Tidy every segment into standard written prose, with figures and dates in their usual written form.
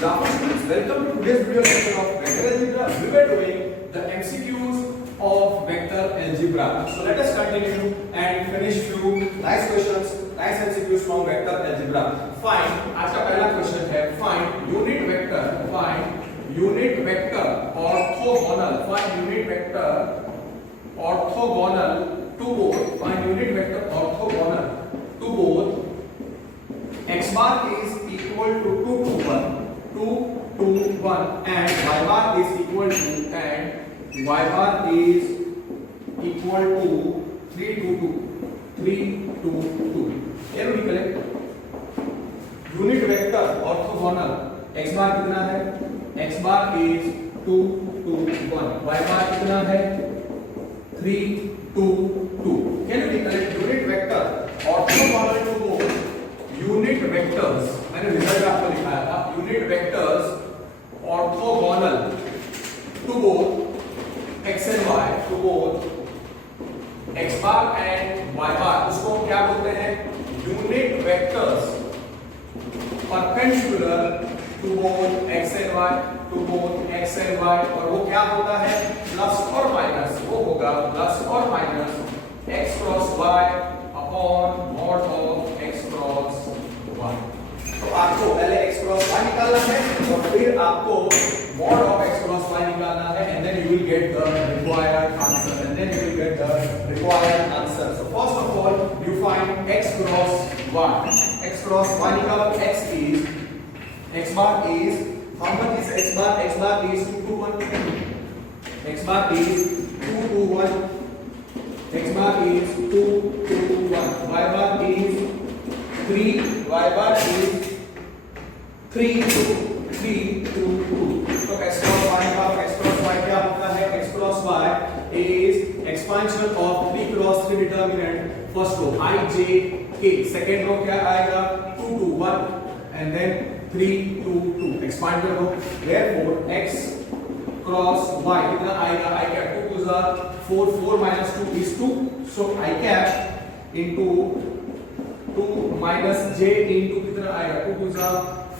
Good afternoon students, welcome to today's video lecture of vector algebra. We were doing the MCQs of vector algebra. So let us continue and finish few nice questions, nice MCQs from vector algebra. Find, आज का पहला question है find unit vector orthogonal, find unit vector orthogonal to both, find unit vector orthogonal to both x bar is equal to 2 to 1, 2 to 1 and y bar is equal to, and y bar is equal to 3 to 2, 3 to 2. Can you recollect? Unit vector orthogonal, x bar कितना है? x bar is 2 to 1, y bar कितना है? 3 to 2. Can you recollect? Unit vector orthogonal to both unit vectors, मैंने result आपको दिखाया था, unit vectors orthogonal to both x and y, to both x bar and y bar, उसको क्या बोलते हैं? Unit vectors perpendicular to both x and y, to both x and y, और वो क्या होता है? प्लस और माइनस, वो होगा प्लस और minus x cross y upon mod of x cross y. तो आपको पहले x क्रॉस y निकालना है और फिर आपको mod of x cross y निकालना है, and then you will get the required answer, and then you will get the required answer. So first of all you find x cross y. X cross y निकालो. X bar is, how much is x bar? X bar is 2 to 1. X bar is 2 to 1. X bar is 2 to 1. Y bar is 3. Y bar is 3 to 2. So x cross y का x cross y क्या होता है? x cross y is expansion of 3 cross 3 determinant. First row I j k, second row क्या आएगा? 2 to 1 and then 3 to 2. Expand करो. Therefore x cross y कितना आएगा? I cap 2 to the 4, 4 minus 2 is 2. So I cap into 2 minus j into कितना आएगा? 2 to the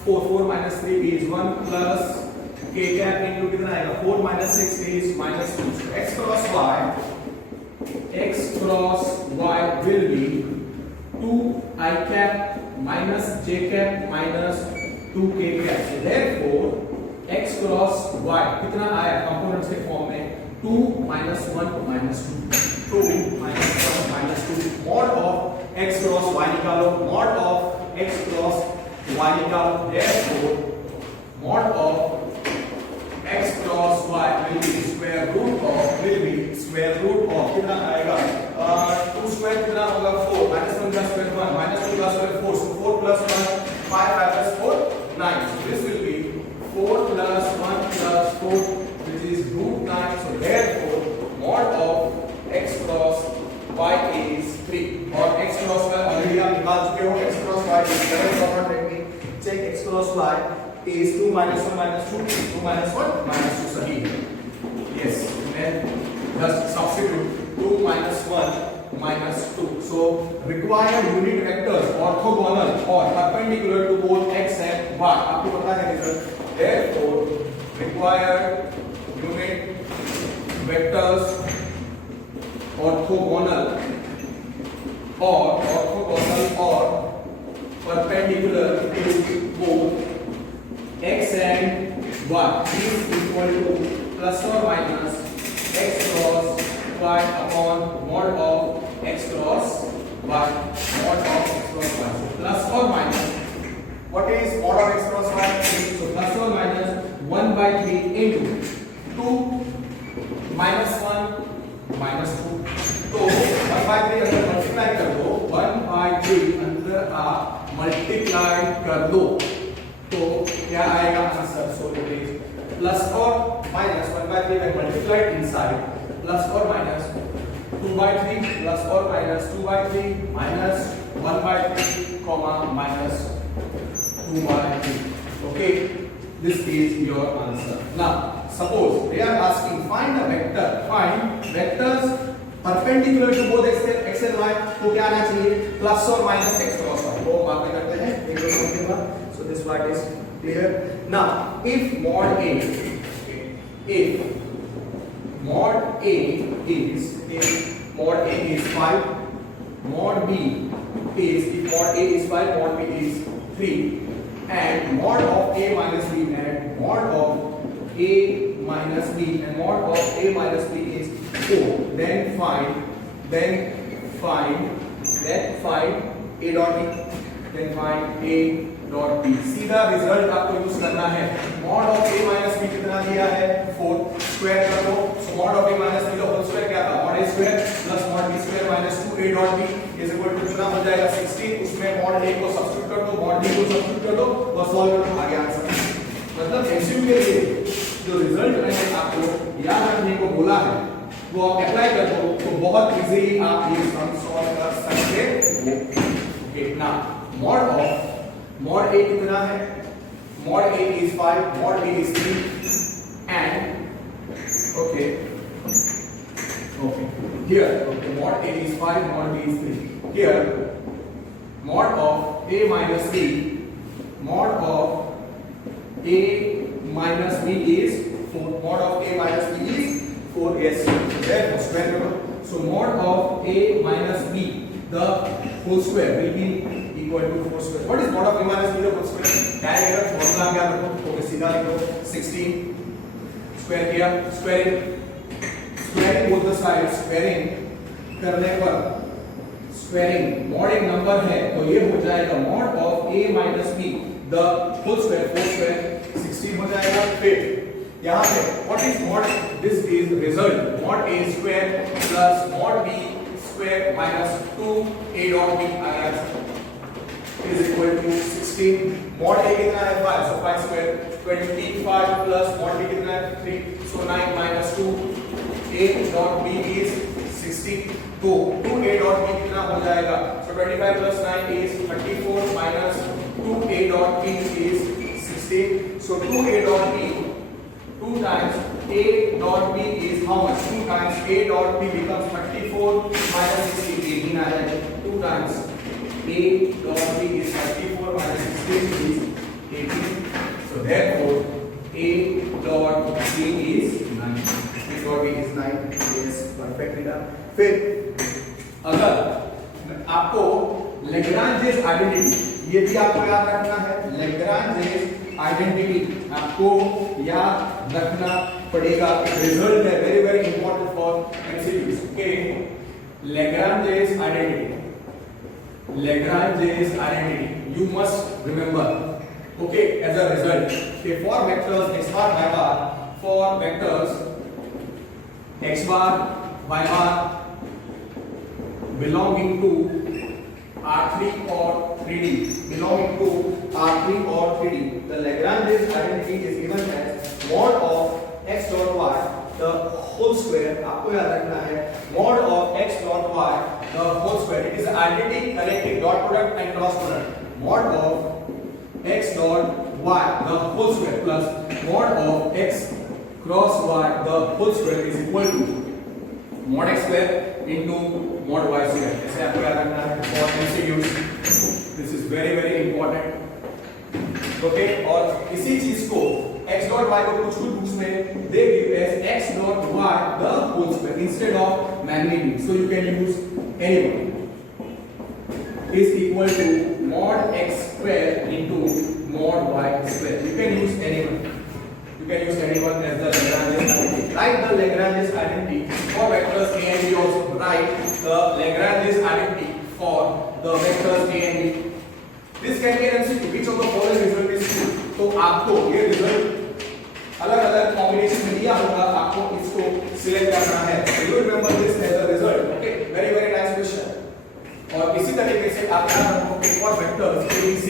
4, 4 minus 3 is 1 plus k cap into कितना आएगा? 4 minus 6 is minus 2. So x cross y will be 2 I cap minus j cap minus 2 k cap. So therefore x cross y कितना आया components के form में? 2 minus 1 minus 2. 2 minus 1 minus 2. Mod of x cross y निकालो. Mod of x cross y निकालो. Therefore mod of x cross y will be square root of कितना आएगा? 2 square कितना होगा? 4 minus 1 का स्क्वायर 1 minus 2 का square 4. So 4 plus 1 5 plus 4 9. So this will be 4 plus 1 plus 4 which is root 9. So therefore mod of x cross y is 3. और x cross y already आप निकाल चुके हो. x cross y is correct or not? Let me check. x cross y is 2 minus 1 minus 2. 2 minus 1 minus 2 सही है. Yes. And just substitute 2 minus 1 minus 2. So required unit vectors orthogonal or perpendicular to both x and y. आपको पता है result. Therefore required unit vectors orthogonal or perpendicular to both x and y is equal to plus or minus x cross y upon mod of x cross y. Mod of x cross y. So plus or minus. What is mod of x cross y? So plus or minus 1 by 3 into 2 minus 1 minus 2. तो 1 by 3 अंदर multiply कर दो. 1 by 3 अंदर आप multiply कर दो तो क्या आएगा answer? So it is plus or minus 1 by 3 when multiplied inside, plus or minus 2 by 3 plus or minus 2 by 3 minus 1 by 3 comma minus 2 by 3. Okay, this is your answer. Now suppose they are asking find a vector, find vectors perpendicular to both x and y. तो क्या आना चाहिए? Plus और minus x cross y. वो बातें करते हैं एक दो के बाद. So this part is clear. Now if mod A, if mod A is 5, mod B is, if mod A is 5, mod B is 3, and mod of A minus B, and mod of A minus B, and mod of A minus B is 4, then find A dot B, then find A dot B. सीधा result आपको use करना है। Mod of A minus B कितना दिया है 4, square कर दो। So mod of A minus B का होल स्क्वायर क्या था, mod A square plus mod B square minus 2 A dot B is equal to कितना हो जाएगा 16। उसमें मॉड A को सब्स्टिट्यूट कर दो, मॉड B को सब्स्टिट्यूट कर दो और सॉल्व कर दो, आ गया आंसर। मतलब एमसीक्यू के लिए जो रिजल्ट मैंने आपको याद रखने को बोला है वो आप अप्लाई कर दो तो बहुत इजीली आप ये सम सॉल्व कर सकते हो। कितना mod A कितना है, mod A is 5, mod B is 3 and okay here mod A is 5, mod B is 3, here mod of A minus B, mod of A minus B is 4, mod of A minus B is 4, yes, therefore square करो। So mod of A minus B the whole square will be equal to 4 square. What is mod of A minus B the whole square? Direct अगर formula क्या रखो तो सीधा लिखो 16 square किया, squaring both the side, squaring करने पर squaring mod एक नंबर है तो ये हो जाएगा mod of A minus B the whole square 4 square 16 हो जाएगा। फिर यहाँ पे what is mod, this is result mod A square plus mod B square minus 2 A dot B आया is equal to 16। mod A कितना है 5, so 5 square 25 plus mod B कितना है 3, so 9 minus 2 A dot B is 16। तो 2 A dot B कितना हो जाएगा, so 25 plus 9 is 34 minus 2 A dot B is 16, so 2 A dot B 2 times A dot B is how much, 2 times A dot B becomes 34 minus 16, 18 आ जाएगा। 2 times A dot B is 34 minus 16 is 18, so therefore A dot B is 9, A dot B is 9, yes, perfectly done। फिर अगर आपको Lagrange's identity, ये भी आपको याद रखना है, लैग्रांजेस आइडेंटिटी आपको याद रखना पड़ेगा। रिजल्ट है very very important for MCQs के। Lagrange's identity you must remember, okay, as a result okay, for vectors x bar y bar, for vectors x bar y bar belonging to R3 or 3D, belonging to R3 or 3D, the Lagrange's identity is given as mod of x dot y the whole square, आपको याद रखना है mod of x dot y the whole square, it is identity connecting dot product and cross product, mod of x dot y the whole square plus mod of x cross y the whole square is equal to mod x square into mod y square। ऐसे आपको याद रखना है for MCQs, this is very very important, okay। और इसी चीज को x dot y को कुछ बुक्स में they give as x dot y the whole square instead of magnitude, so you can use anyone is equal to mod x square into mod y square, you can use anyone, you can use anyone as the Lagrange's identity। Write the Lagrange's identity for vectors a and b, also write the Lagrange's identity for the vectors a and b। This can be an MCQ, which of the following result is true, तो आपको ये result अलग अलग combination में दिया होगा, आपको इसको सिलेक्ट करना है। So you remember this as a result, okay, very very nice question। और इसी तरीके से आप याद रखो कि for vectors A B C,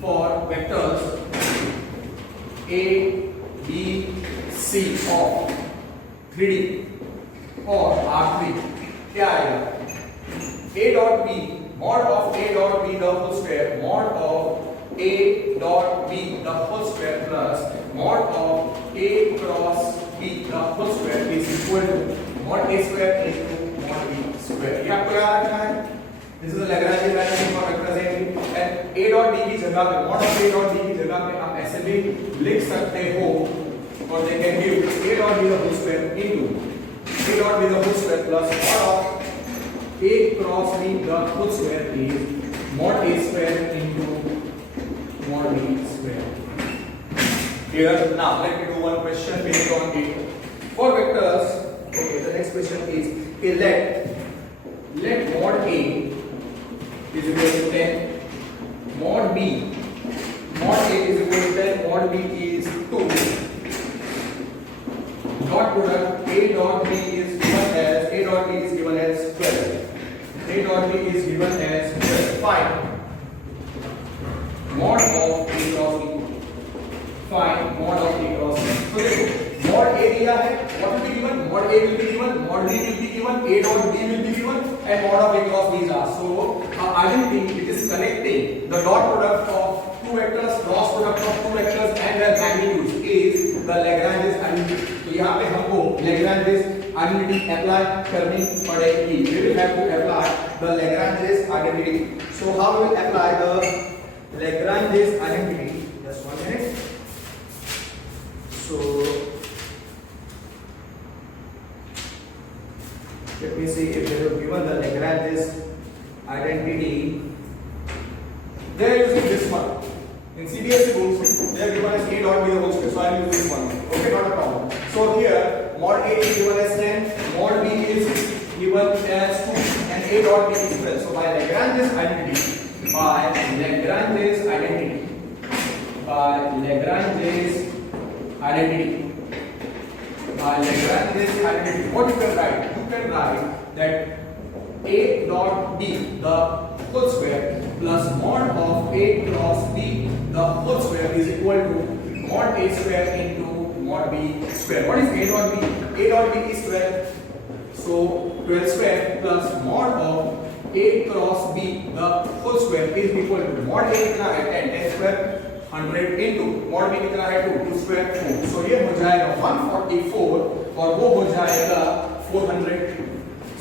for vectors A B C of 3D और R3 क्या आएगा, A dot B mod of A dot B the whole square, mod of A dot B the whole square plus mod of A cross B the whole square is equal to mod A square into mod B square। ये आपको याद रखना है। This is the Lagrange identity for vectors A and B, and a dot D की जगह पे mod of a dot D की जगह पे आप ऐसे भी लिख सकते हो, और they can give a dot b the whole square into a dot b the whole square plus mod of a cross b the whole square is mod a square into mod b square. Clear? Now let me do one question based on it. For vectors, okay, the next question is, okay, let mod A is equal to 10, mod B, mod A is equal to 10, mod B is 2. Dot product A dot B is given as A dot B is given as 12. A dot B is given as 12. Find mod of A cross B. Find mod of A cross B. So देखो mod A दिया है, what will be given? Mod A will be given, mod B will be given, A dot B will be given, and mod of A cross B is asked. So identity it is connecting the dot product of two vectors, cross product of two vectors and their magnitudes is the Lagrange's identity. तो यहाँ पे हमको Lagrange's identity apply करनी पड़ेगी. We will have to apply the Lagrange's identity. So how we will apply the Lagrange's identity? Just 1 minute. So let me see if they have given the Lagrange's identity. They are using this one. In CBSE books, they are given as A dot B the whole square. So I will use this one. Okay, not a problem. So here, mod A is given as 10, mod B is given as 2, and A dot B is 12. So by Lagrange's identity, what you can write? You can write that A dot B the whole square plus mod of A cross B the whole square is equal to mod A square into mod B square. What is A dot B? A dot B is 12. So 12 square plus mod of A cross B the whole square is equal to mod A कितना है 10 square 100 into mod B कितना है 2 square 4. So ये हो जाएगा 144 और वो हो जाएगा 400.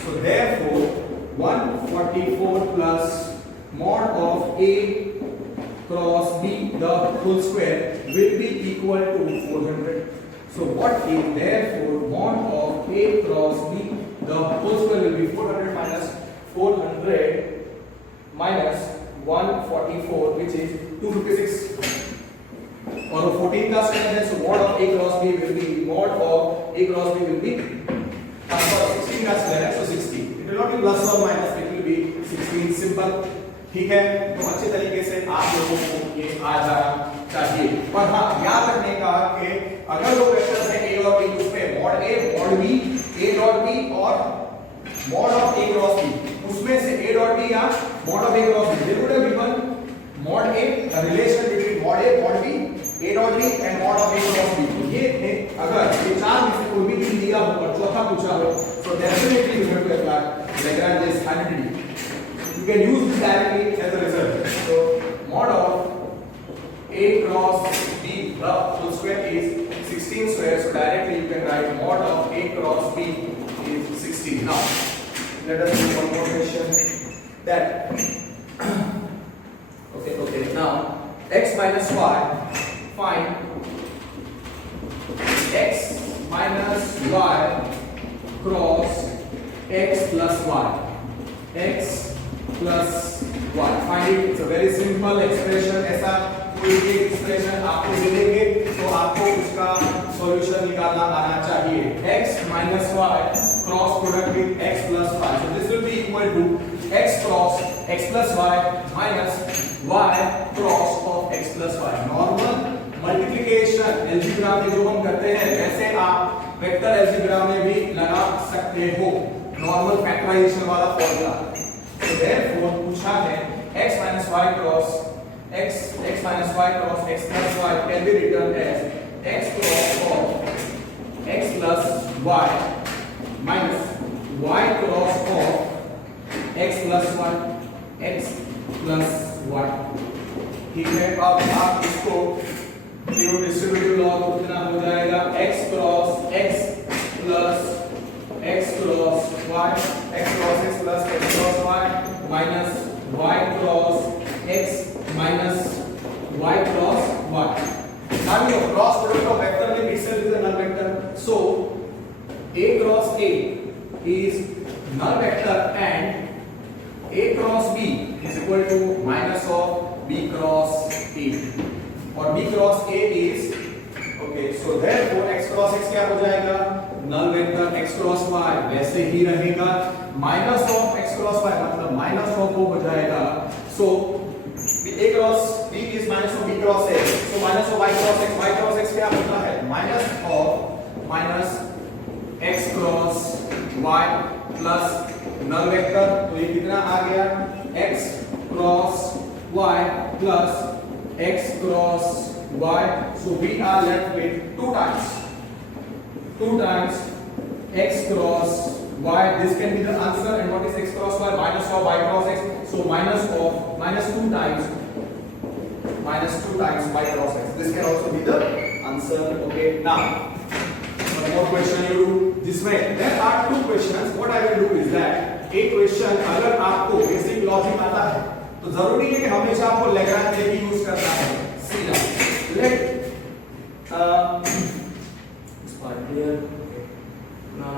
So therefore 144 plus mod of A cross B the whole square will be equal to 400. So what is therefore mod of A cross B the whole square will be 400 minus 144 which is 256. और 14 का square है, so mod of A cross B will be 16 का square है, so 60. It will not be plus or minus, it will be 16. Simple. ठीक है, तो अच्छे तरीके से आप लोगों को ये आ जाना चाहिए. पर हाँ याद रखने का कि अगर दो वेक्टर्स हैं A और B उसमें mod A, mod B, A dot B और mod of A cross B उसमें से A dot B या mod of A cross B they would have given mod A, the relation between mod A, mod B, A dot B and mod of A cross B. ये थे अगर ये चार में से कोई भी दिया हो और चौथा पूछा हो, so definitely you have to apply Lagrange's identity. You can use this directly as a result. So mod of A cross B the whole square is 16 square. So directly you can write mod of A cross B is 16. Now let us do one more question. That okay. Now x minus y. Find x minus y cross x plus y. X plus y. Find it. It's a very simple expression. ऐसा कोई भी expression आपको मिलेंगे तो आपको उसका solution निकालना आना चाहिए. x minus y cross product with x plus y. So this will be equal to x cross x plus y minus y cross of x plus y. Normal multiplication algebra में जो हम करते हैं वैसे आप वेक्टर अलजेब्रा में भी लगा सकते हो. नॉर्मल फैक्टराइजेशन वाला फॉर्मूला. So therefore पूछा है x minus y cross x minus y cross x plus y can be written as x cross of x plus y minus y cross of x plus 1 x plus 1. ठीक है, अब आप इसको distributive log कितना हो जाएगा x cross x plus x cross y x cross x plus x cross y minus y cross x minus y cross y. Now we have cross product of vector in itself is a null vector. So a cross a is null vector and a cross b is equal to minus of b cross a, और b cross a is okay. So therefore x cross x क्या हो जाएगा, null vector x cross y वैसे ही रहेगा, minus of x cross y मतलब minus of वो हो जाएगा. So a cross b is minus of b cross a, so minus of y cross x क्या होता है, minus of minus x cross y plus null vector. तो ये कितना आ गया, x cross y plus x cross y. So we are left with 2 times x cross y. This can be the answer. And what is x cross y? Minus of y cross x. So minus 2 times y cross x. This can also be the answer. Okay, now one more question you do. जिसमें there are 2 questions. What I will do is that एक question अगर आपको basic logic आता है तो जरूरी है कि हमेशा आपको लैग्रांज ही यूज करना है. सीधा late this part here. No.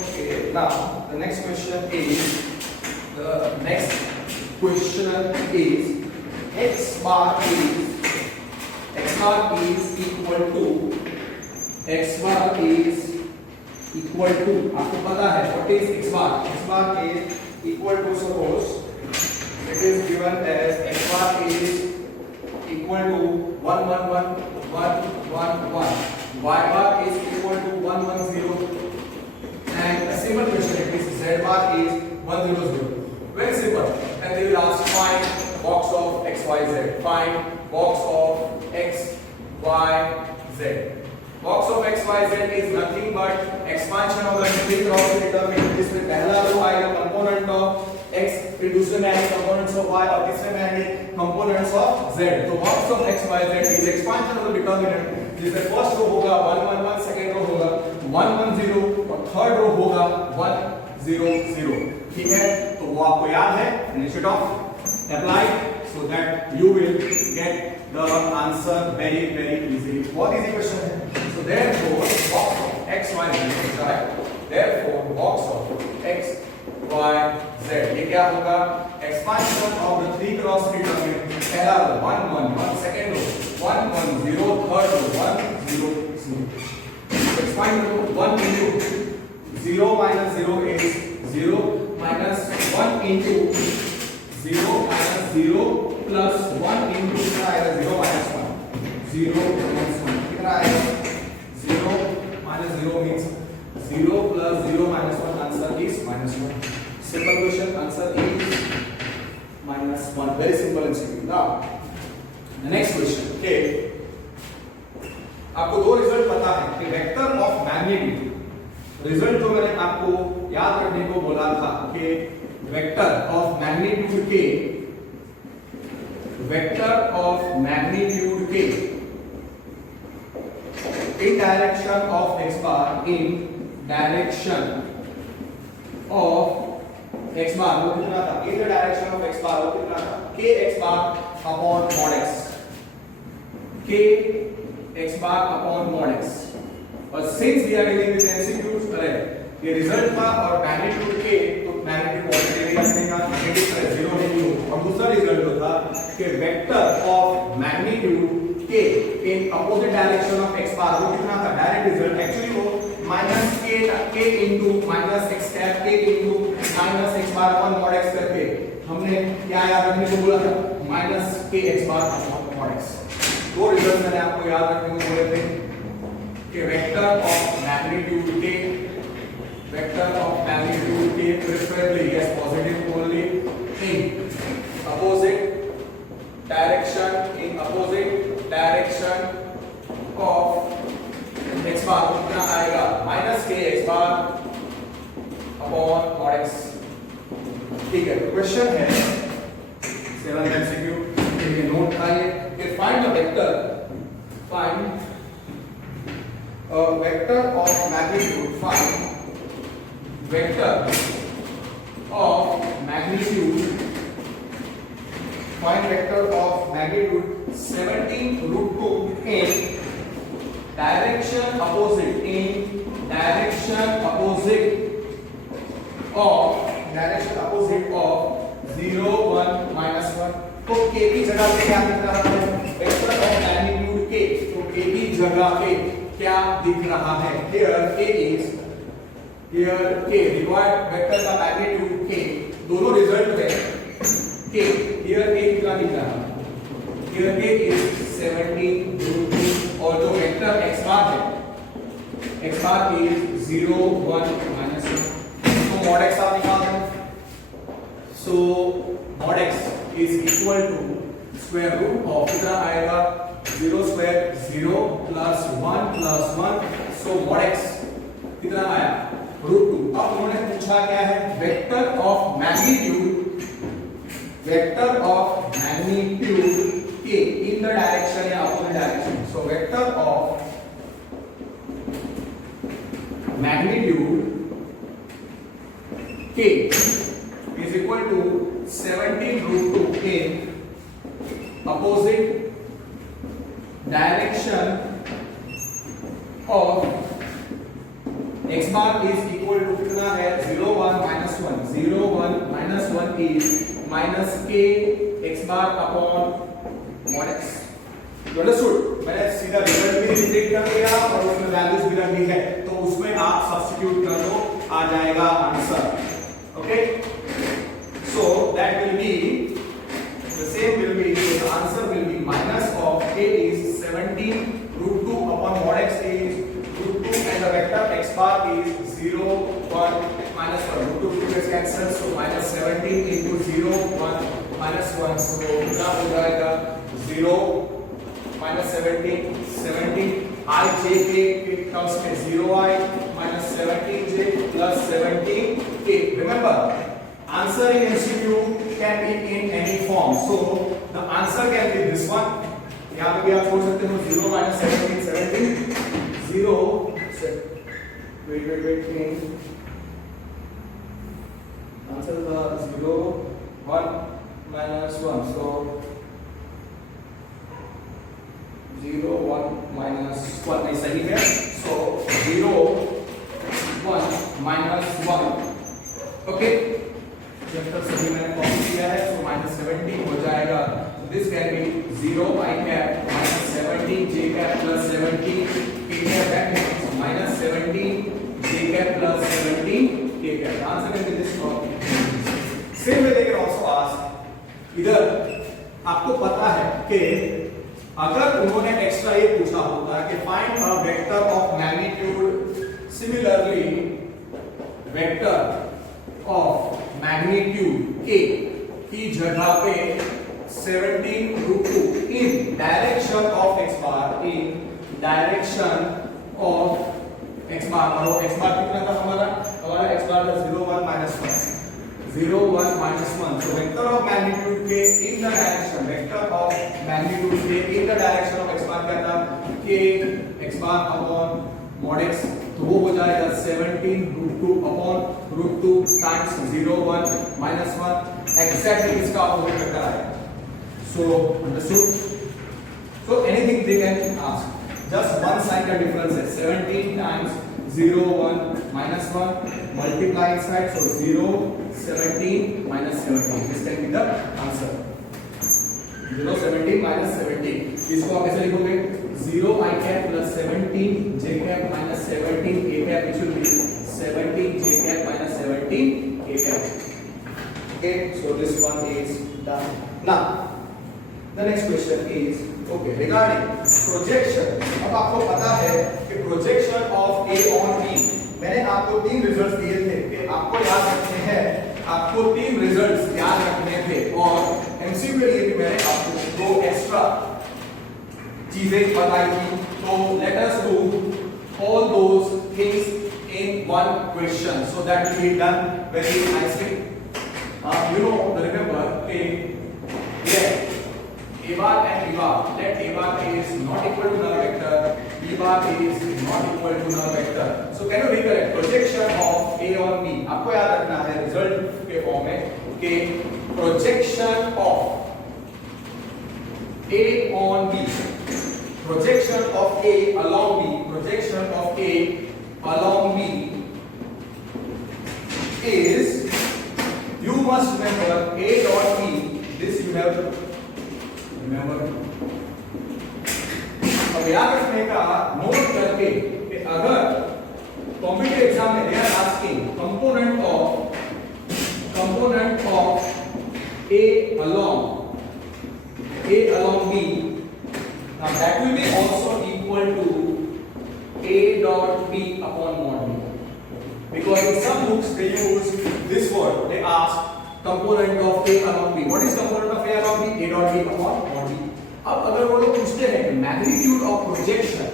Okay, now the next question is x bar is equal to आपको पता है what is x bar? X bar is equal to, suppose it is given as x bar is equal to 1 1 1 1 1 1, y bar is equal to 1 1 0, and a simple question it is z bar is 1 0 0. Very simple. And they will ask find box of x y z. Find box of x y z. Box of x y z is nothing but expansion of the three cross determinant. इसमें पहला रो आएगा component of x, फिर दूसरे में आएंगे components of y, और तीसरे में आएंगे components of z. तो box of x y z is expansion of the determinant, जिसमें first रो होगा 1 1 1, second रो होगा 1 1 0, और third रो होगा 1 0 0. ठीक है, तो वो आपको याद है, instead of apply so that you will get the answer very easily. बहुत easy question है. So therefore box of x y z, right? Therefore box of x y z ये क्या होगा, expansion of the 3 cross determinant. पहला रो 1 1 1, second row 1 1 0, third row 1 0 0. Expand row 1 into 0 minus 0 is 0 minus 1 into 0 minus 0 plus 1 into कितना आएगा, 0 minus 1, 0 minus 1 कितना आएगा, 0 minus 0 means 0 plus 0 minus 1, answer is minus 1. Simple question, answer is minus 1. Very simple and simple. Now the next question. Okay, आपको दो result पता है कि vector of magnitude, result जो मैंने आपको याद रखने को बोला था कि वेक्टर ऑफ मैग्नीट्यूड के in direction of x bar, in direction of x bar वो कितना था, in the direction of x bar वो कितना था, k x bar upon mod x, k x bar upon mod x. और since we are dealing with MCQs, correct, ये result था और मैग्नीट्यूड के, तो मैग्नीट्यूड पॉजिटिव रखने का, नेगेटिव है, जीरो नहीं हो. और दूसरा रिजल्ट जो था कि वेक्टर ऑफ मैग्नीट्यूड के in opposite direction of x बार वो कितना था, डायरेक्ट रिजल्ट एक्चुअली वो minus k into minus x cap k into minus x bar upon mod x करके हमने क्या याद रखने को बोला था, minus k x bar upon mod x. दो रिजल्ट मैंने आपको याद रखने को बोले थे कि वेक्टर ऑफ मैग्नीट्यूड के preferably yes positive only in opposite direction of x bar कितना आएगा, minus k x bar upon mod x. ठीक है, तो क्वेश्चन है 7 MCQ, ये नोट करिए, find the vector, find a vector of magnitude, find vector of magnitude, find vector of magnitude 17 root 2 in direction opposite, of 0 1 minus 1. तो k की जगह पे क्या दिख रहा है? Vector of magnitude k. तो k की जगह पे क्या दिख रहा है? Here k रिक्वायर्ड वेक्टर का मैग्नीट्यूड k, दोनों रिजल्ट में k. Here k कितना दिख रहा है? Here k is 17 root 2 और जो वेक्टर x बार है, x बार is 0 1 minus 1. तो mod x आप निकाल दें. So mod x is equal to square root of कितना आएगा? 0 square 0 plus 1 plus 1. So mod x कितना आया? root 2. अब उन्होंने पूछा क्या है? Vector of magnitude k in the direction या opposite direction. So vector of magnitude k is equal to 17 root 2 in opposite direction of x bar is equal to कितना है? 0 1 minus 1. 0 1 minus 1 is minus k x bar upon mod x. You understood? मैंने सीधा result भी replace कर दिया और उसमें values भी रख दी है, तो उसमें आप सब्स्टिट्यूट कर दो, आ जाएगा answer. Okay, so that will be the same will be the answer will be minus of k is 17 root 2 upon mod x is root 2 and the vector x bar is 0 1 minus 1. root 2 gets cancelled, so minus 17 into 0 1 minus 1. so कितना हो जाएगा? 0 minus 17 I j k comes में 0 I minus 17 j plus 17 k. Remember, answer in MCQ can be in any form. So the answer can be this one. यहाँ पे भी आप छोड़ सकते हो 0 minus 17 0 wait answer is 0 1 minus 1. So 0 1 minus 1 नहीं सही है. So 0 1 minus 1. ओके, जब तक सभी मैंने कॉपी किया है, so minus 17 हो जाएगा. This can be 0 I cap minus 17 j cap plus 17 k cap. That means minus 17 j cap plus 17 k cap. The answer can be this one. Same way they can also ask. इधर आपको पता है कि अगर उन्होंने extra ये पूछा होता कि find a vector of magnitude, similarly vector of magnitude k की जगह पे 17 root 2 in direction of x bar, और x bar कितना था हमारा x bar था 0 1 minus 1. 0 1 minus 1. So vector of magnitude k in the direction, of x bar क्या था? k x bar upon mod x. तो वो हो जाएगा 17 root 2 upon root 2 times 0 1 minus 1. Exactly इसका opposite vector आएगा. So understood? So anything they can ask. Just one sign का difference है. 17 times 0 1 minus 1 multiply inside, so 0 17 minus 17. This can be the answer. 0 17 minus 17. इसको आप कैसे लिखोगे? 0 I cap plus 17 j cap minus 17 k cap, which will be 17 j cap minus 17 k cap. Okay, so this one is done. Now the next question is okay regarding projection. अब आपको पता है कि projection of A on B, मैंने आपको 3 results दिए थे कि आपको याद रखने हैं, आपको 3 रिजल्ट्स याद रखने थे, और एमसीक्यू के लिए भी मैंने आपको 2 एक्स्ट्रा चीजें बताई थी. तो let us do all those things in one question, so that will be done very nicely. You know, remember, let A bar and B bar, let A bar is not equal to null vector, B bar is not equal to null vector. So can you recollect projection of A on B? आपको याद रखना है result के form में कि projection of A on B, projection of A along B, projection of A along B is, you must remember A dot B, this you have remember. अब याद रखने का नोट करके कि अगर कॉम्पिटिटिव एग्जाम में they are asking component of A along B, now that will be also equal to A dot B upon mod B, because in some books they use this word, they ask component of A along B. What is component of A along B? A dot B upon mod B. अब अगर वो लोग पूछते हैं कि magnitude of projection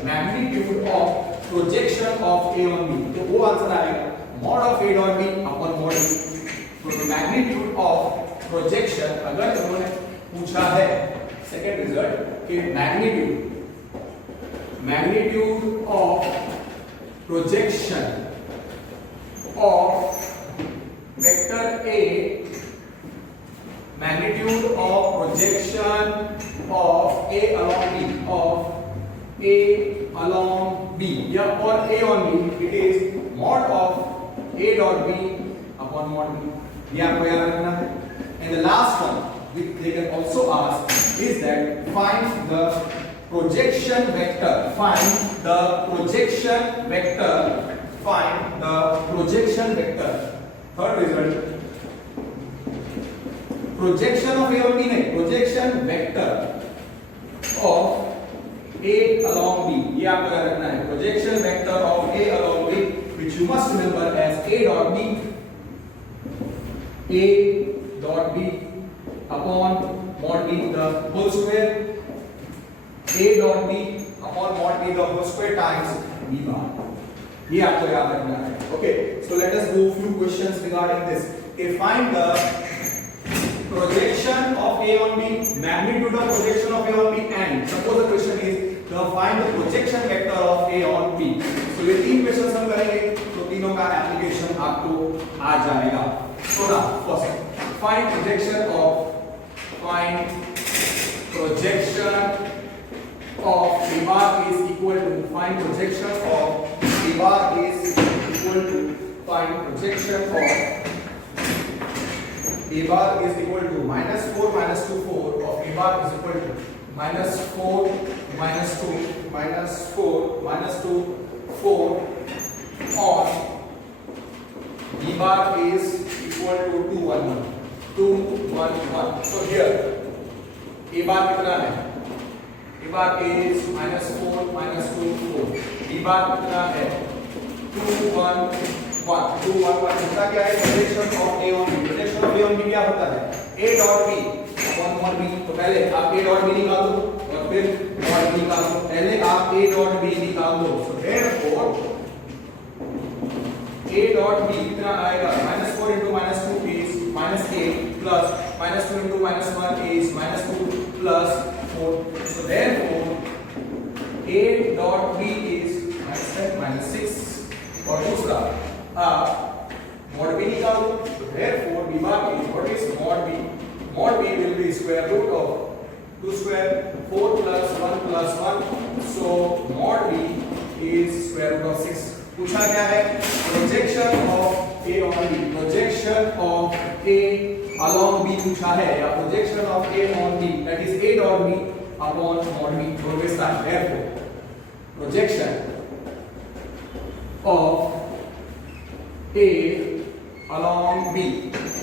of A on B, तो वो answer आएगा mod of A dot B upon mod B. तो magnitude of projection अगर उन्होंने पूछा है सेकेंड रिजल्ट कि magnitude of projection of vector A, magnitude of projection of A along B या और A on B, it is mod of A dot B upon mod B. ये आपको याद रखना है. And the last one which they can also ask is that find the projection vector, find the projection vector. Third result, projection of A on B नहीं, projection vector of A along B. ये आपको याद रखना है. projection vector of A along B, which you must remember as A dot B upon mod B the whole square, A dot B upon mod B the whole square times B bar. ये आपको याद रखना है. Okay, so let us do few questions regarding this. Okay, find the projection of A on B, magnitude of projection of A on B, and suppose the question is find the projection vector of A on B. So ये तीन questions हम करेंगे, तो तीनों का application आपको आ जाएगा. So now first find projection of A bar is equal to, find projection of A bar is equal to, find projection of A bar is equal to minus 4 minus 2 4 of A bar is equal to minus 4 minus 2 minus 4 minus 2 4 or B bar is equal to 2 1 1 2 1 1. So here A bar कितना है? A bar is minus 4 minus 2 4. B bar कितना है? 2 1 1 2 1 1. इसका क्या है? projection of A on B. projection of A on B क्या होता है? A dot B upon mod B. तो पहले आप A dot B निकाल दो और फिर mod B निकाल दो. पहले आप A dot B निकाल दो. So therefore A dot B कितना आएगा? minus 4 into minus 2 is minus 8 plus minus 2 into minus 1 is minus 2 plus 4. So therefore A dot B is minus 10 minus 6. और दूसरा mod B निकाल दो. So therefore B bar is, what is mod B? Mod B will be square root of 2 square 4 plus 1 plus 1. So mod B is square root of 6. पूछा क्या है? projection of A on B, projection of A along B पूछा है, या projection of A on B, that is A dot B upon mod B. Always start. Therefore projection of A along B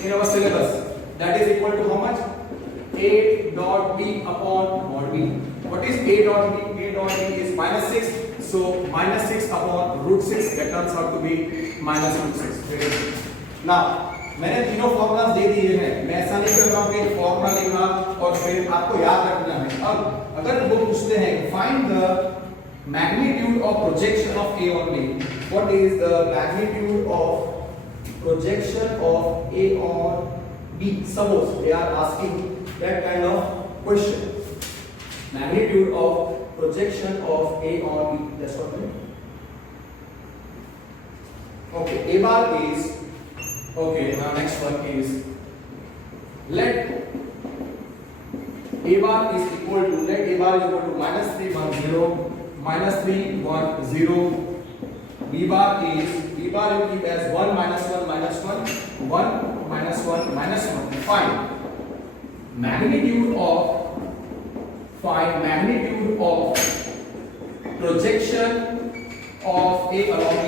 in our syllabus, that is equal to how much? A dot B upon mod B. What is A dot B? A dot B is minus 6. So minus 6 upon root 6, that turns out to be minus root 6. Now मैंने तीनों formulas दे दिए हैं. मैं ऐसा नहीं कर रहा हूँ कि फॉर्मूला लिखना और फिर आपको याद रखना है. अब अगर वो पूछते हैं find the magnitude of projection of A on B, what is the magnitude of projection of A on B? Suppose they are asking that kind of question. Magnitude of projection of A on B. That's what we. Okay. A bar is Okay, now next one is let a bar is equal to -3 1 0 -3 1 0. B bar you keep as 1 -1 -1 1 -1 -1. Find magnitude of projection of A along B,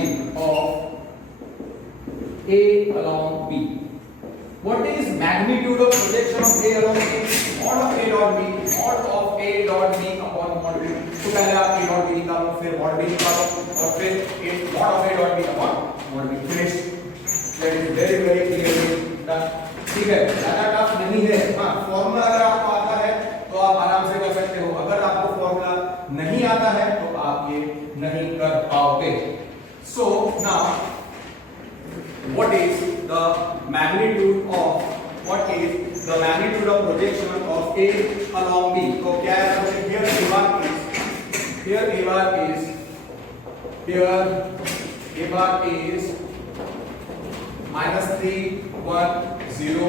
What is magnitude of projection of A along B? Mod of A dot B, mod of A dot B upon mod B. तो पहले आप A dot B निकालो, फिर mod B निकालो, और फिर mod of A dot B upon mod B. Finished. That is very clearly done. ठीक है, ज्यादा टफ नहीं है. हाँ, फॉर्मूला अगर आपको आता है तो आप आराम से कर सकते हो. अगर आपको फॉर्मूला नहीं आता है तो आप ये नहीं कर पाओगे. So now what is the magnitude of projection of A along B? So क्या है? Here A bar is -3 1 0.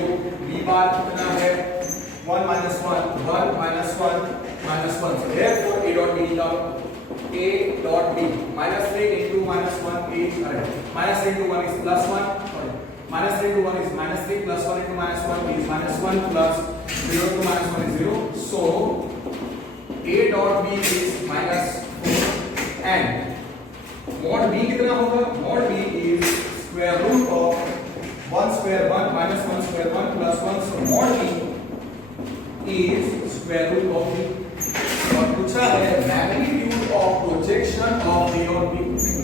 B bar कितना है? 1 -1 1 -1 -1. So therefore A dot B निकालो. A dot B -3 into -1 is -3 into 1 is +1. Sorry, -3 into 1 is -3 plus 1 into -1 is -1 plus 0 to -1 is 0. So A dot B is -4 and mod B कितना होगा? Mod B is square root of 1 square 1 minus 1 square 1 plus 1. So mod B is square root of B. और पूछा है magnitude of projection of A on B.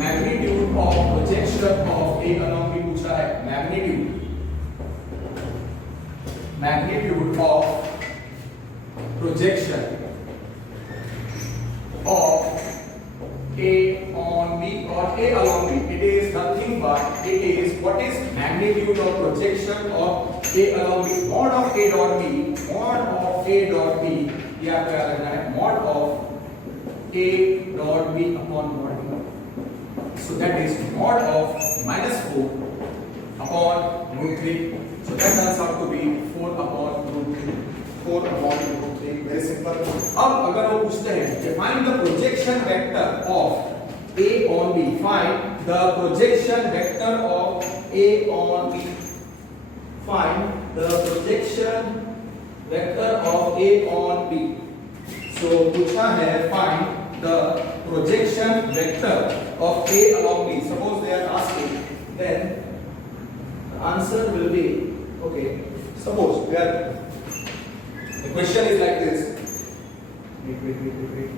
Magnitude of projection of A along B पूछा है. Magnitude of projection of A on B or A along B. It is nothing but what is magnitude of projection of A along B? Mod of A dot B. ये आपको याद रखना है. Mod of A dot B upon mod B. So that is mod of -4 upon √3. So that turns out to be 4 upon √3. 4 upon √3. Very simple. अब अगर वो पूछते हैं find the projection vector of A on B. Find the projection vector of A on B. Find the projection vector of A on B. So पूछा है find the projection vector of A along B. Suppose they are asking, then the answer will be okay. Suppose the question is like this. Wait.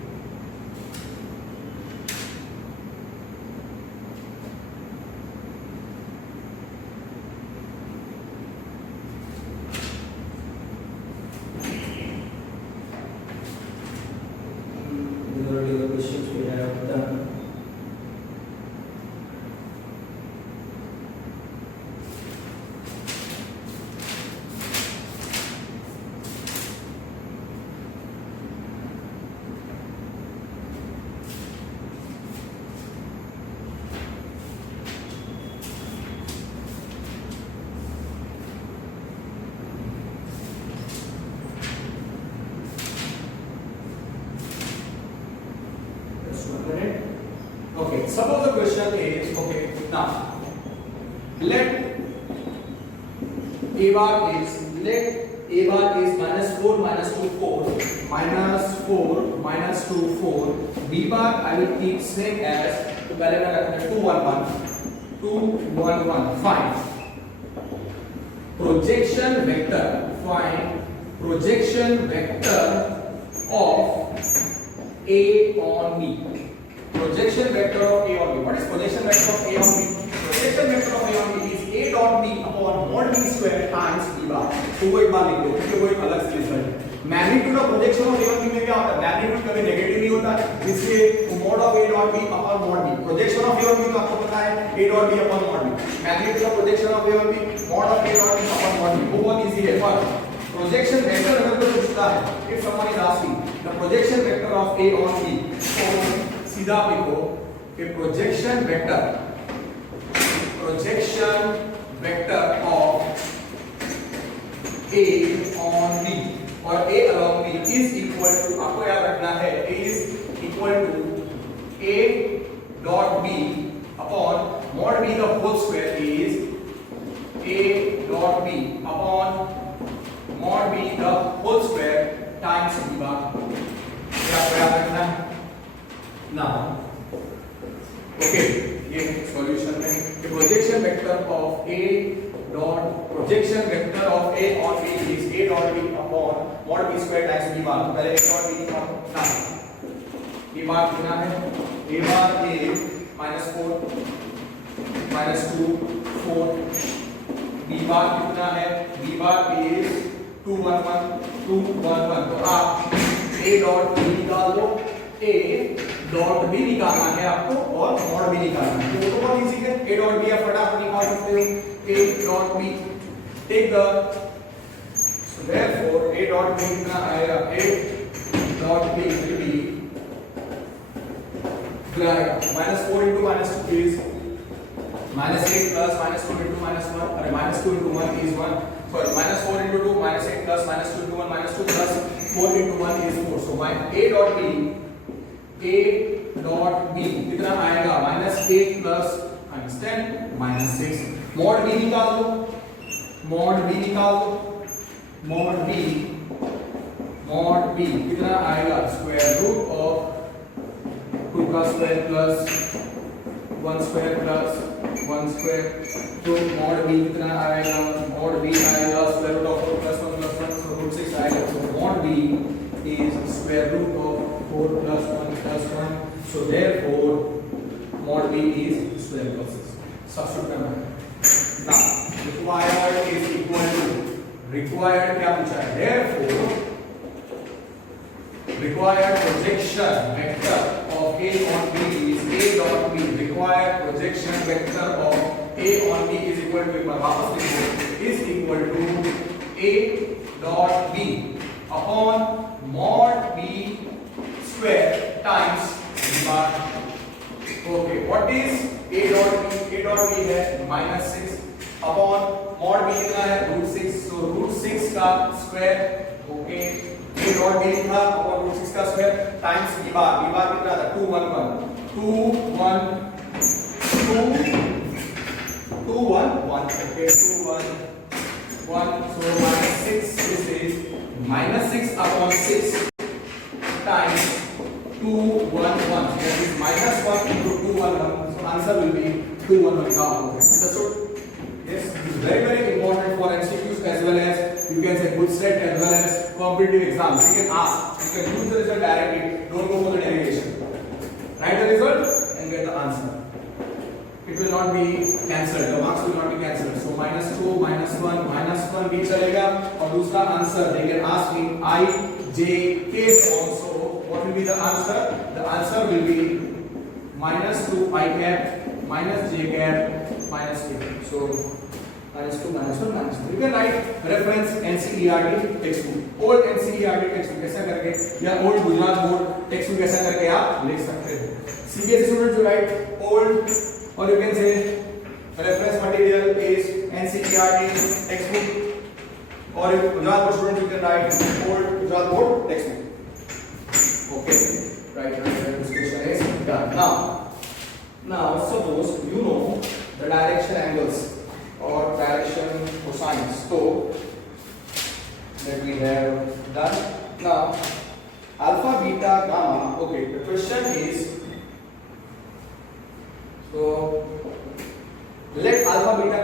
Okay, suppose the question is, okay, now let A bar is -4 -2 4 -4 -2 4. B bar I will keep same as, तो पहले मैं रखना 2 1 1 5. Projection vector, find projection vector of A on B. Projection vector of A on B. What is projection vector of A on B? Projection vector of A on B is A dot B upon mod B square times B bar. तो वो एक बार लिख लो क्योंकि वो एक अलग चीज है. Magnitude of projection of A on B में क्या होता है? मैग्नीट्यूड कभी नेगेटिव नहीं होता, इसलिए mod of A dot B upon mod B. Projection of A on B तो आपको पता है A dot B upon mod B. Magnitude of projection of A on B mod of A dot B upon mod B. वो बहुत easy है. पर projection vector अगर कोई पूछता है, if someone is asking the projection vector of A on B, तो सीधा लिखो कि projection vector vector of A on B और A along B is equal to, आपको याद रखना है, A is equal to A dot B upon mod B the whole square is A dot B upon mod B the whole square times B bar. क्या याद रखना है? Now, okay, ये solution में projection vector of A dot projection vector of A on B is A dot B upon mod B square times B bar. पहले A dot B निकालो ना, A bar कितना है? A bar is -4 -2 4. B bar कितना है? B bar is 2 1 1 2 1 1. तो आप A dot B निकाल दो, A dot B निकालना है आपको और mod B निकालना है, तो बहुत इजी है। A dot B आप फटाफट निकाल सकते हो। A dot B, take the, so therefore A dot B कितना आएगा? A dot B will be -4 into -2 is -8 plus -2 into -1, अरे -2 into 1 is 1, sorry -4 into 2 -8 plus -2 into 1 -2 plus 4 into 1 is 4. So my A dot B कितना आएगा? -8 plus -10 -6. mod B निकाल दो, mod B निकाल दो, mod B कितना आएगा? स्क्वायर रूट ऑफ 2 का square plus 1 square plus 1 square, तो mod B कितना आएगा? mod B आएगा square root of 4 plus 1 plus 1, so root 6 आएगा। so mod B is square root of 4 plus 1 plus 1, so therefore mod B is square root of 6. Substitute करना है। Now, required is equal to, required क्या पूछा है? Therefore, required projection vector of A on B is A dot B. Required projection vector of A on B is equal to, वापस लिखो, is equal to A dot B upon mod B square times B bar. Okay, what is A dot B? A dot B है -6 upon mod B कितना है? √6, so √6 का square, okay, A dot B लिखा upon √6 का square times B bar कितना था? 2 1 1 2 1 2 1 1, okay, 2 1 1, so -6, this is -6 upon 6 times 2 1 1, that is -1 into 2 1 1, so answer will be 2 1 1 का होगा। Understood? Yes, this is very important for MCQs as well as you can say good set as well as competitive exams. You can ask, you can use the result directly, don't go for the derivation. Write the result and get the answer. It will not be cancelled, the marks will not be cancelled. So -2 -1 भी चलेगा और दूसरा answer they can ask in I J K form. So what will be the answer? The answer will be -2 I cap -j cap -k. So -2 -1 -2. You can write reference NCERT textbook, old NCERT textbook ऐसा करके, या old Gujarat board textbook ऐसा करके आप लिख सकते हो। CBSE students who write old, or you can say reference material is NCERT textbook, or if Gujarat board students you can write old Gujarat board textbook. Okay, right. This question is done. Now suppose you know the direction angles or direction cosines. So that we have done. Now alpha, beta, gamma. Okay, the question is, so let alpha, beta,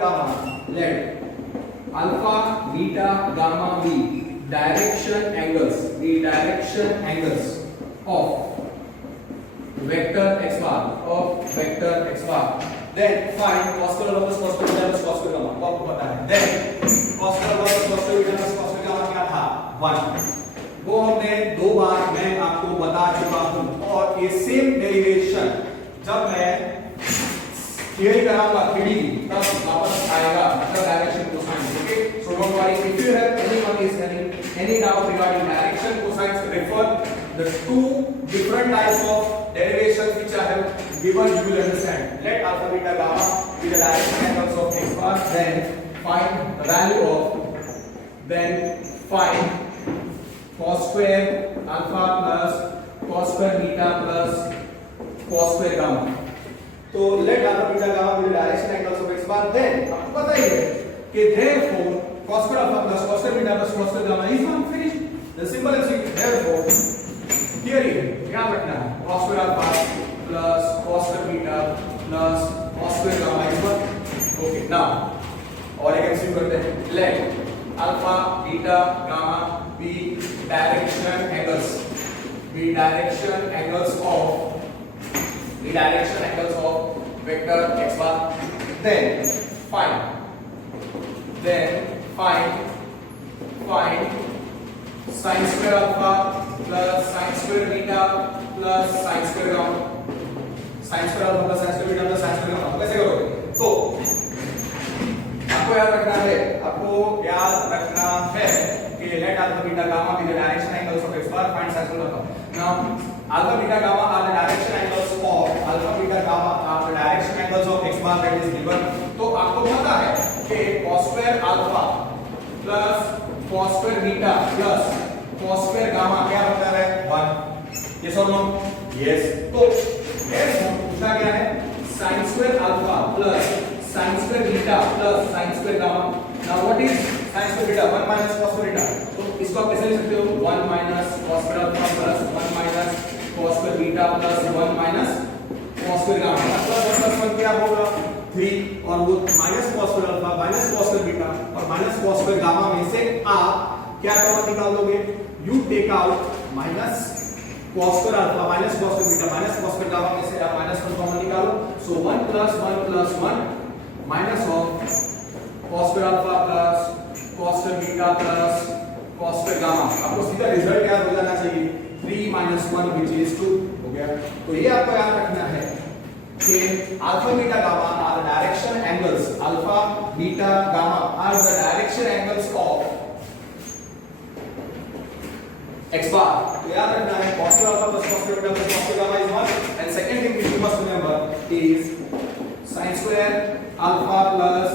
gamma be direction angles, the direction angles of vector x bar, then find cos square plus cos square minus cos square gamma, आपको पता है। then cos square plus cos square minus cos square gamma क्या था? 1, वो हमने 2 बार मैं आपको बता चुका हूं, और ये सेम डेरिवेशन जब मैं थियरी कराऊंगा 3D तब वापस आएगा, मतलब direction cosine. Okay, so don't worry, if you have anyone is any doubt regarding direction cosines, refer the 2 different types of derivations which I have given, you will understand. Let alpha, beta, gamma be the direction angles of x bar, then find the value of, then find cos square alpha plus cos square beta plus cos square gamma. तो let alpha, beta, gamma be the direction angles of x bar, then आपको पता ही है कि therefore cos square alpha plus cos square beta plus cos square gamma is one, finished. The simple and sweet. Therefore theory ध्यान रखना है, cos square alpha plus cos square beta plus cos square gamma is one. Okay, now और एक MCQ करते हैं. Let alpha, beta, gamma be direction angles. Be direction angles of vector x bar. Then find sin square alpha plus sin square beta plus sin square gamma. Sin square alpha plus sin square beta plus sin square gamma कैसे करोगे? तो आपको याद रखना है कि let alpha, beta, gamma be the direction angles of x bar, find sin square alpha. Now alpha, beta, gamma are the direction angles of x bar that is given. तो आपको पता है कि cos square alpha plus cos square beta plus cos square gamma क्या होता है? 1. Yes or no? Yes. तो पूछा क्या है? sin square alpha plus sin square beta plus sin square gamma. Now what is sin square beta? 1 minus cos square beta. तो इसको आप कैसे लिख सकते हो? 1 minus cos square alpha plus 1 minus cos square beta plus 1 minus cos square gamma. plus 1 क्या होगा? 3 और वो minus cos square alpha minus cos square beta और minus cos square gamma में से आप क्या कॉमन निकाल दोगे? You take out minus cos square alpha minus cos square beta minus cos square gamma में से आप minus 1 कॉमन निकालो. So 1 plus 1 minus of cos square alpha plus cos square beta plus cos square gamma. आपको सीधा result याद हो जाना चाहिए. 3 minus 1 which is 2 हो गया. तो ये आपको याद रखना है कि alpha, beta, gamma are the direction angles. Alpha, beta, gamma are the direction angles of x bar. तो याद रखना है cos square alpha plus cos square beta plus cos square gamma is 1. And second thing which you must remember is sin square alpha plus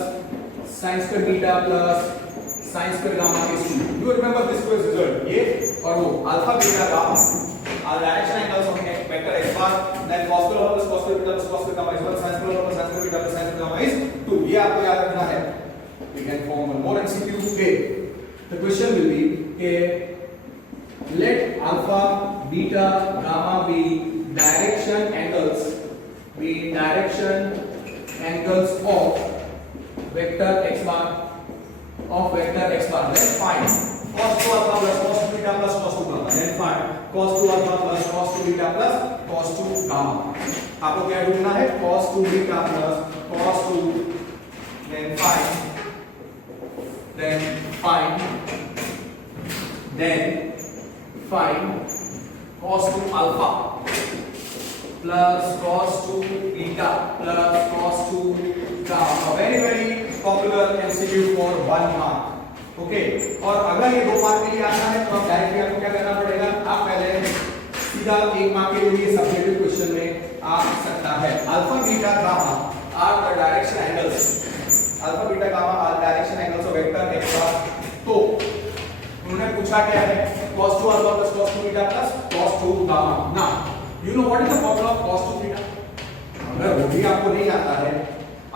sin square beta plus sin square gamma is 2. You remember this quiz result. ये और वो alpha, beta, gamma are direction angles of vector x bar. Then cos square alpha plus cos square beta plus cos square gamma is 1. Sin square alpha plus sin square beta plus sin square gamma is 2. ये आपको याद रखना है. We can form one more MCQ. Okay. The question will be let alpha, beta, gamma be direction angles of vector x bar. Then find cos 2 alpha plus cos 2 beta plus cos 2 gamma. Then find cos 2 alpha plus cos 2 beta plus cos 2 gamma. आपको क्या ढूंढना है? cos 2 beta plus cos 2. Then find cos 2 alpha plus cos 2 beta plus cos 2 gamma. A very popular MCQ for 1 mark. Okay और अगर ये 2 mark के लिए आना है तो आप डायरेक्टली आपको क्या करना पड़ेगा? आप पहले सीधा 1 मार्क के लिए सब्जेक्टिव क्वेश्चन में आ सकता है. Alpha, beta, gamma are the direction angles. Alpha, beta, gamma are direction angles of vector x bar. तो उन्होंने पूछा क्या है? cos 2 alpha plus cos 2 beta plus cos 2 gamma. Now you know what is the formula of cos 2 beta? अगर वो भी आपको नहीं आता है,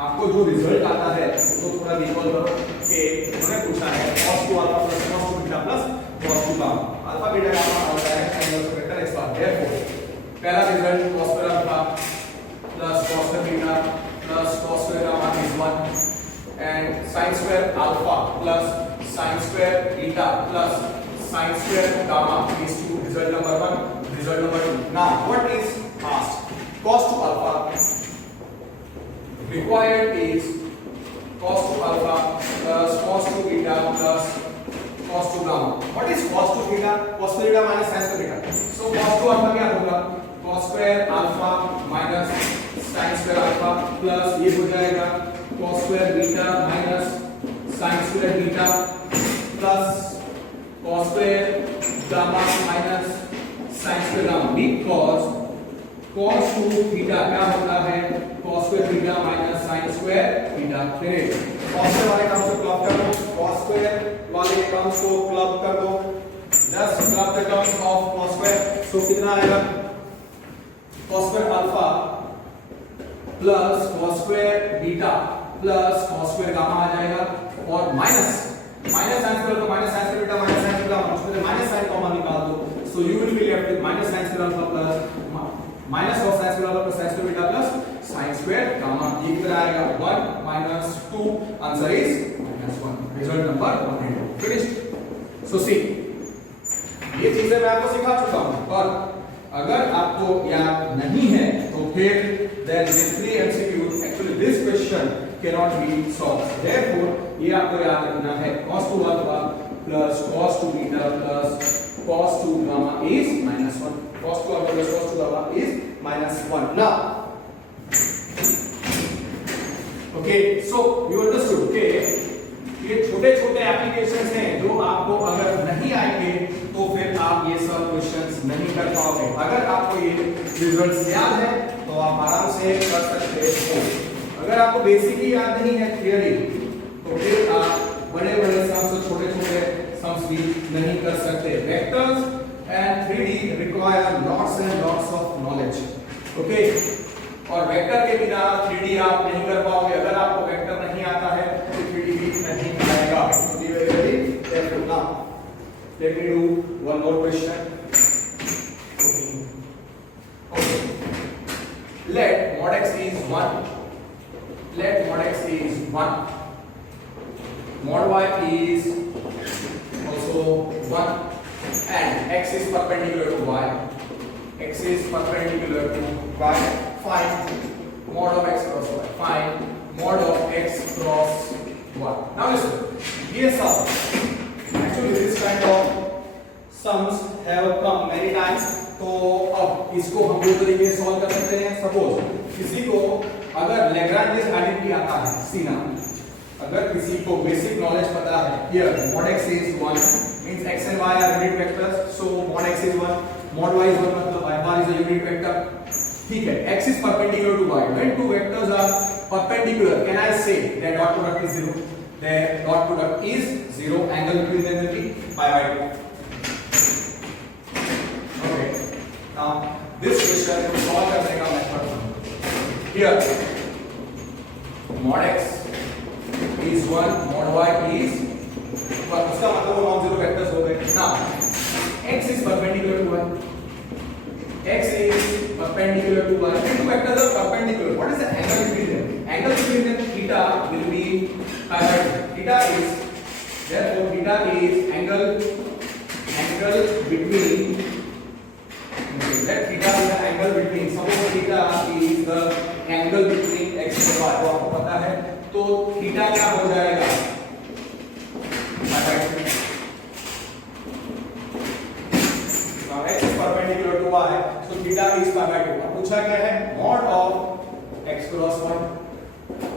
आपको जो रिजल्ट आता है उसको थोड़ा रिकॉल करो कि उन्होंने पूछा है cos 2 alpha plus cos 2 beta plus cos 2 gamma. Alpha, beta, gamma are direction angles of vector x bar. Therefore पहला result cos square alpha plus cos square beta plus cos square gamma is 1 and sin square alpha plus sin square beta plus sin square gamma is 2. Result number 1. Result number 2. Now what is asked? Cos 2 alpha required is cos 2 alpha plus cos 2 beta plus cos 2 gamma. What is cos 2 beta? Cos square beta minus sin square beta. So cos 2 alpha क्या होगा? Cos square alpha minus sin square alpha plus ये हो जाएगा cos square beta minus sin square beta plus cos square gamma minus sine square gamma, because cos 2 theta क्या होता है, cos square theta minus sin square theta. फिर cos square वाले terms को club कर दो, cos स्क्वायर वाले terms को क्लब कर दो, just club the terms of cos square. So कितना आएगा, cos square alpha plus cos square beta plus cos square gamma आ जाएगा, और माइनस माइनस sin स्क्वायर तो minus sin square beta minus sin square gamma, उसमें minus sin common निकाल दो, so you will be left with minus sin square alpha plus minus cos sin square alpha plus sin square beta plus sin square gamma. ये कितना आएगा, 1 minus 2, answer is -1, result number 1 finished. So see, ये चीजें मैं आपको सिखा चुका हूं, और अगर आपको याद नहीं है तो फिर then this 3 MCQ actually this question cannot be solved, therefore ये आपको याद रखना है, cos 2 alpha plus cos 2 beta plus cos 2 gamma is -1, cos 2 alpha plus cos 2 gamma is -1। now okay, so you understood okay, ये छोटे छोटे applications हैं जो आपको अगर नहीं आएंगे तो फिर आप ये सब क्वेश्चंस नहीं कर पाओगे। अगर आपको ये रिजल्ट्स याद है तो आप आराम से कर सकते हो, अगर आपको बेसिक ही याद नहीं है थियरी, तो फिर आप बड़े बड़े सम्स छोटे छोटे सम्स भी नहीं कर सकते। Vectors and 3D require lots and lots of knowledge, okay, और वेक्टर के बिना 3D आप नहीं कर पाओगे। अगर आपको वेक्टर नहीं आता है तो 3D भी नहीं आएगा। So be very very careful now. Let me do one more question. Okay. Let mod x is 1. Let mod x is 1. Mod y is also 1, and x is perpendicular to y. X is perpendicular to y. Find mod of x cross y. Find mod of x cross y. Now listen, here sum. Actually this kind of sums have come many times. तो अब इसको हम दो तरीके से solve कर सकते हैं। सपोज किसी को अगर लैग्रांजेस आइडेंटिटी आता है, सीना, अगर किसी को बेसिक नॉलेज पता है, here mod x is 1 means x and y are unit vectors, so mod x is 1, mod y is 1 मतलब y bar is a unit vector। ठीक है, x is perpendicular to y, when two vectors are perpendicular can I say their dot product is 0, their dot product is 0, angle between them will be pi by 2। okay, now this question को solve करने का method, here mod x is 1, mod y is 1, उसका मतलब वो non zero vectors हो गए। now x is perpendicular to y, x is perpendicular to y, and two vectors are perpendicular, what is the angle between them? Angle between them theta will be pi by 2, theta is, therefore theta is angle between, okay, let theta be the angle between, suppose theta is the angle between x and y, तो आपको पता है, तो theta क्या हो जाएगा, pi by 2। now x is perpendicular to y, so theta is pi by 2। अब पूछा क्या है, mod of x cross y।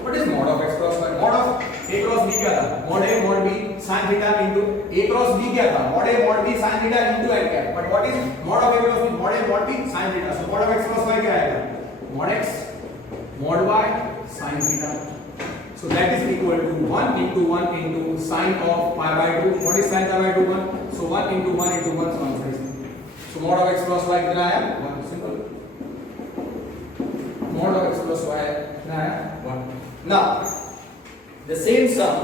what is mod of x cross y? mod of a cross b क्या था, mod a mod b sin theta into a cross b क्या था, mod a mod b sin theta into n cap, but what is mod of a cross b? mod a mod b sin theta, so mod of x cross y क्या आएगा, mod x mod y sin theta, so that is equal to 1 into 1 into sin of pi by 2, what is sin pi by 2, 1, so 1 into 1 into 1, so answer is, so mod of x cross y कितना आया, 1, simple, mod of x cross y कितना आया, 1। now the same sum,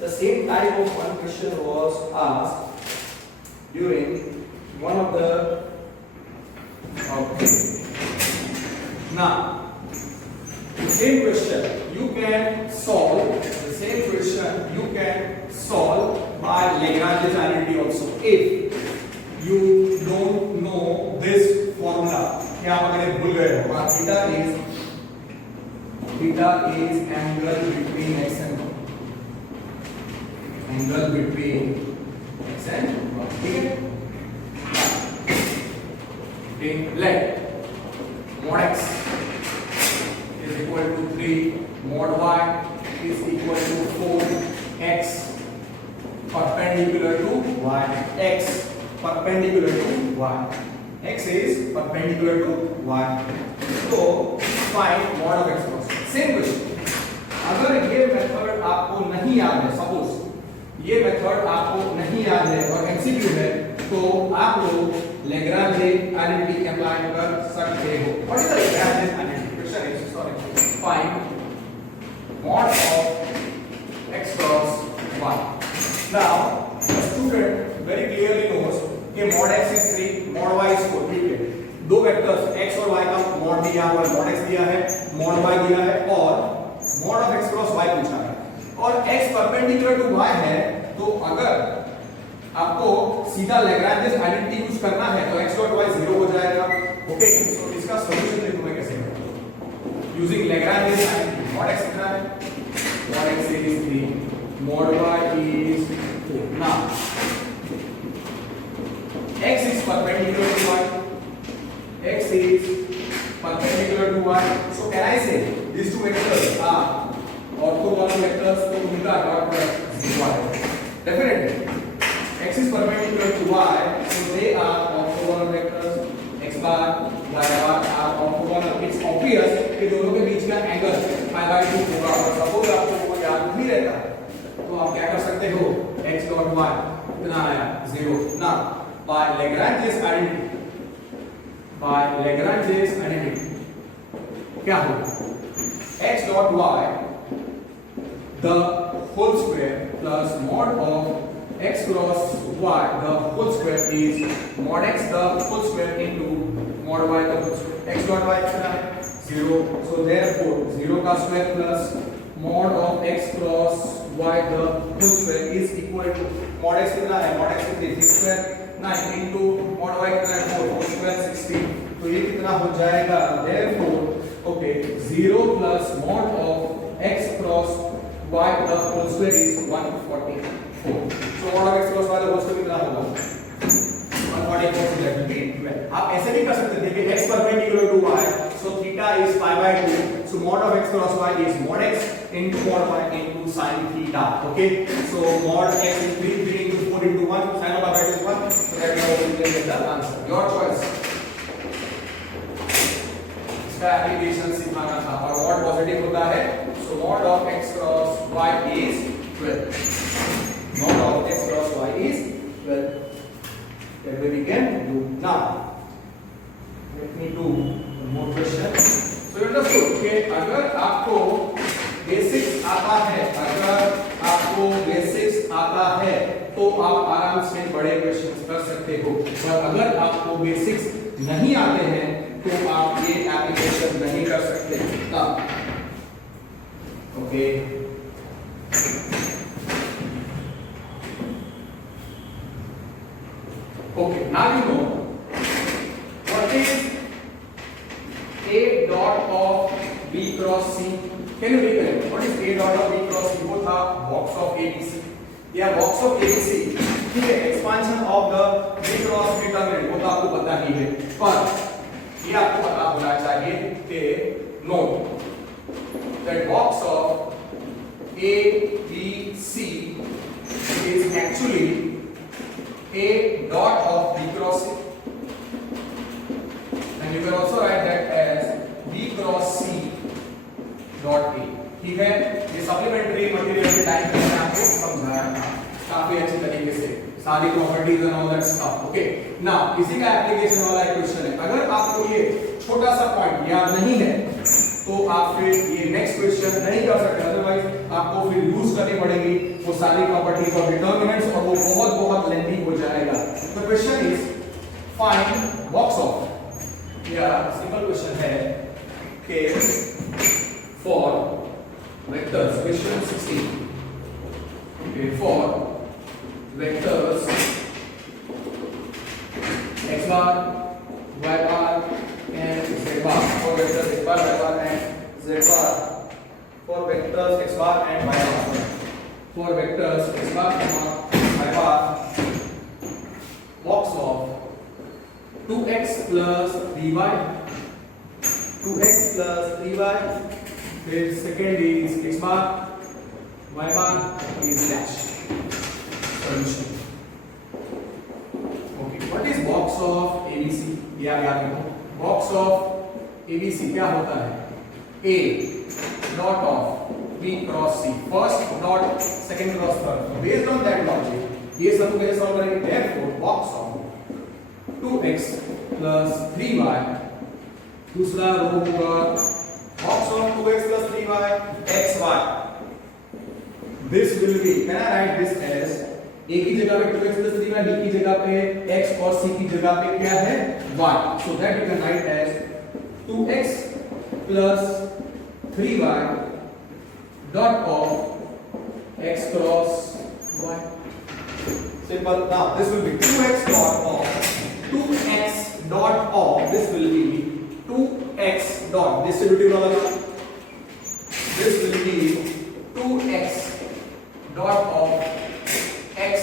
the same type of one question was asked during one of the okay, now the same question you can solve, the same question you can solve by Lagrange's identity also if you don't know this formula। क्या आप अगर भूल गए हो, theta is angle between x and y, angle between x and y, ठीक है। let mod x is equal to 3, mod y is equal to 4, x perpendicular to y, x perpendicular to y, x is perpendicular to y. तो find mod of x cross. Same question. अगर ये method आपको नहीं याद है, suppose ये method आपको नहीं याद है और एमसीक्यू है, तो आप लोग लैग्रांजे आइडेंटिटी अप्लाई कर सकते हो. What is the Lagrange identity? Question is sorry, find mod of x cross y. Now the student very clearly knows कि mod x is 3, mod y is 4. ठीक है, दो वेक्टर्स x और y का mod दिया हुआ है, mod x दिया है, mod y दिया है और mod of x cross y पूछा है और x परपेंडिकुलर टू y है. तो अगर आपको सीधा लैग्रांजेस आइडेंटिटी यूज करना है तो x डॉट y 0 हो जाएगा. ओके, सो इसका सॉल्यूशन देखो मैं कैसे करूंगा using Lagrange's identity. mod x कितना है? mod x is 3, mod y is 4. now x is perpendicular to y, x is perpendicular to y, so can I say these two vectors are orthogonal vectors? तो उनका dot product 0 है. Definitely x is perpendicular to y, so they are orthogonal vectors. x bar y bar are orthogonal. It's obvious कि दोनों के बीच का angle pi/2 होगा और suppose आपको वो याद नहीं रहता तो आप क्या कर सकते हो, x डॉट y कितना आया 0. ना by Lagrange's identity क्या होगा, x dot y the whole square plus mod of x cross y the whole square is mod x the whole square into mod y the whole square. x dot y कितना है 0, so therefore 0 का square plus mod of x cross y the whole square is equal to mod x कितना है, mod x is 3 square 9 into mod y कितना है 4 whole square 16. तो ये कितना हो जाएगा, therefore okay 0 plus mod of x cross y the whole square is 144. so mod of x cross y the whole square कितना होगा 144. so that will be 12. आप ऐसे भी कर सकते थे कि x perpendicular to y, so theta is pi/2, so mod of x cross y is mod x into mod y into sin theta. okay, so mod x is 3 into 4 into 1, sin of pi is 1, so that is how we will get the answer. Your choice. इसका application सिखाना था और mod positive होता है, so mod of x cross y is 12. mod of x cross y is 12. that way we can do. now let me do one more question. so you understood कि अगर आपको basics आता है तो आप आराम से बड़े क्वेश्चंस कर सकते हो, पर अगर आपको बेसिक्स नहीं आते हैं तो आप ये एप्लीकेशन नहीं कर सकते. Okay, now you know what is a dot of b cross c. Can you recollect what is a dot of b cross c? वो था box of abc या box of abc. ठीक है, expansion of the b cross determinant वो तो आपको पता ही है, पर ये आपको पता होना चाहिए कि note that box of a b c is actually a dot of b cross c, and you can also write that as b cross c dot a. ठीक है, ये सप्लीमेंट्री मटेरियल के टाइम पे मैंने आपको समझाया था काफी अच्छी तरीके से सारी properties and all that stuff. Okay, now इसी का एप्लीकेशन वाला एक क्वेश्चन है. अगर आपको ये छोटा सा पॉइंट याद नहीं है तो आप फिर ये नेक्स्ट क्वेश्चन नहीं कर सकते, अदरवाइज आपको फिर यूज करनी पड़ेगी वो सारी प्रॉपर्टीज और डिटरमिनेंट्स और वो बहुत बहुत लेंथी हो जाएगा. तो question is find box of, या सिंपल क्वेश्चन है कि for vectors, question 16, okay, for vectors x bar, y bar and z bar, for vectors x bar, y bar and z bar, for vectors x bar and y bar, for vectors x bar, y bar, box of 2x plus 3y, 2x plus 3y, then second is x bar, y bar is dash. Solution. Okay, what is box of AB? ABC, ये आप याद रखो, box of ABC क्या होता है, A dot of B cross C, first dot second cross third. Based on that logic ये सब कैसे सॉल्व करेंगे, therefore box of 2x plus 3y, दूसरा रो होगा box of 2x plus 3y xy. This will be, can I write this as a की जगह पे 2x plus 3y, b की जगह पे x और c की जगह पे क्या है y. So that you can write as 2x plus 3y dot of x cross y. Simple. Now this will be 2x dot of 2x dot of, this will be 2x dot, distributive वाला, this will be 2x dot of x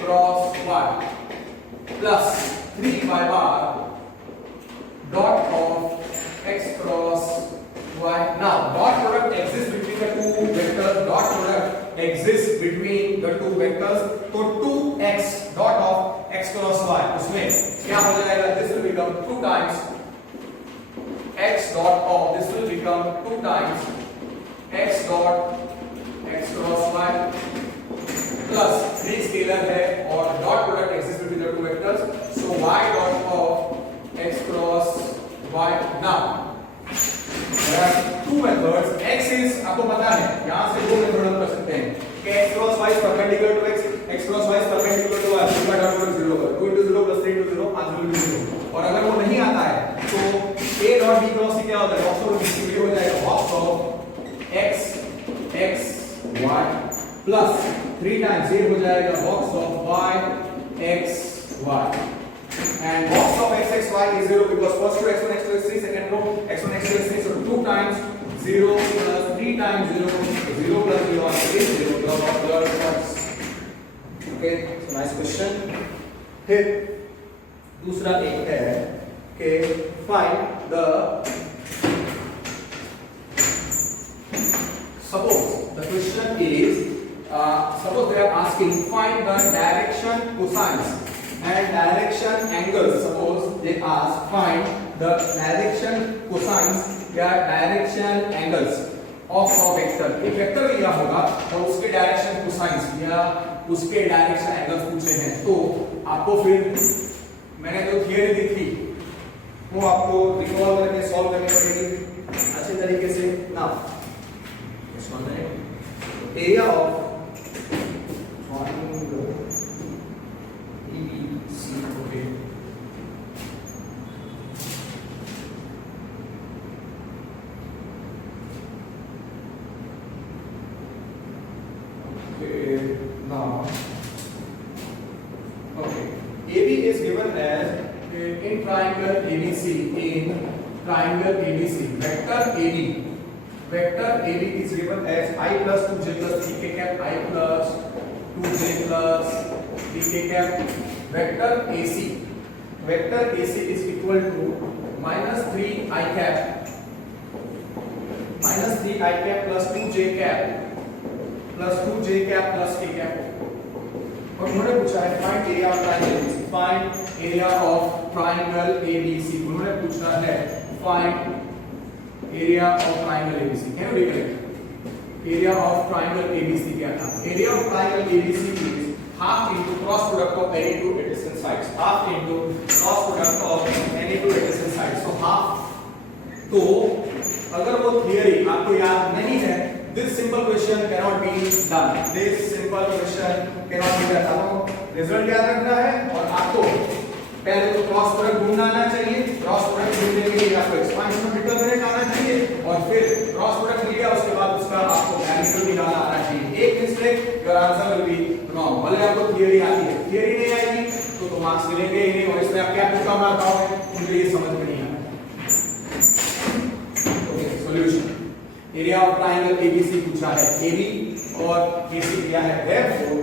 cross y plus 3y bar dot of x cross y. Now dot product exists between the two vectors, dot product exists between the two vectors, तो 2x dot of x cross y उसमें क्या हो जाएगा, this will become 2 times x dot of, this will become 2 times x dot x cross y plus 3 scalar है और dot product exist between the two vectors, so y dot of x cross y. Now there are two methods. x is, आपको पता है यहां से दो method हम कर सकते हैं कि x cross y is perpendicular to x, x cross y is perpendicular to y, इसका डॉट प्रोडक्ट 0 होगा, 2 into 0 plus 3 into 0 answer will be 0. और अगर वो नहीं आता है तो a dot b cross c क्या होता है, बॉक्स ऑफ डिस्ट्रीब्यूट हो जाएगा, box of x x y plus 3 times ये हो जाएगा box of y x y, and box of x x y is 0 because first row x1 x2 x3, second row x1 x2 x3, so 2 times 0 plus 3 times 0, 0 plus 0 is 0, because of the terms. Okay, so nice question. फिर दूसरा एक है कि find the, suppose the question is suppose they are asking find the direction cosines and direction angles. Suppose they ask find the direction cosines या direction angles of a vector. एक vector लिया होगा और उसके डायरेक्शन कोसाइंस या उसके direction angles पूछे हैं, तो आपको फिर मैंने जो थियरी दी थी वो आपको रिकॉल करके सॉल्व करनी पड़ेगी अच्छे तरीके से. Now area of vector AB is given as I plus 2j plus 3k cap, I plus 2j plus 3k cap. Vector AC is equal to minus 3i cap plus 2j cap plus 2j cap plus k cap. और उन्होंने पूछा है find area of triangle ABC, find area of triangle ABC. उन्होंने पूछा है find area of triangle ABC. Can you recollect? Area of triangle ABC क्या था? Area of triangle ABC is half into cross product of any two adjacent sides. Half into cross product of any two adjacent sides. So half. तो अगर वो theory आपको याद नहीं है, this simple question cannot be done. This simple question cannot be done. आपको result याद रखना है और आपको पहले तो क्रॉस प्रोडक्ट ढूंढना आना चाहिए. क्रॉस प्रोडक्ट ढूंढने के लिए आपको एक्सपांशन डिटरमिनेंट आना चाहिए और फिर क्रॉस प्रोडक्ट मिल गया उसके बाद उसका आपको मैग्नीट्यूड निकालना आना चाहिए. एक mistake your answer will be wrong. भले आपको थियरी आती है, थियरी नहीं आएगी तो मार्क्स मिलेंगे ही नहीं और इसमें आप क्या तुक्का मार पाओगे, मुझे ये समझ में नहीं आता. Okay, solution area of triangle ABC पूछा है, AB और AC क्या है, देयरफॉर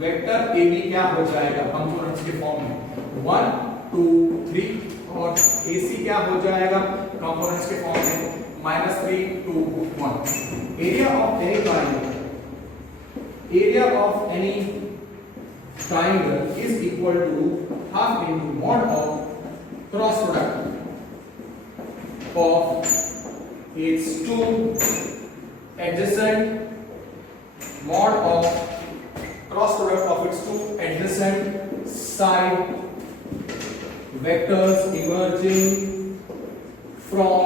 वेक्टर AB क्या हो जाएगा कंपोनेंट्स के फॉर्म में 1 2 3 और AC क्या हो जाएगा कंपोनेंट्स के फॉर्म में -3 2 1. Area of any triangle is equal to half into mod of cross product of its two adjacent mod of cross product of its two adjacent side vectors emerging from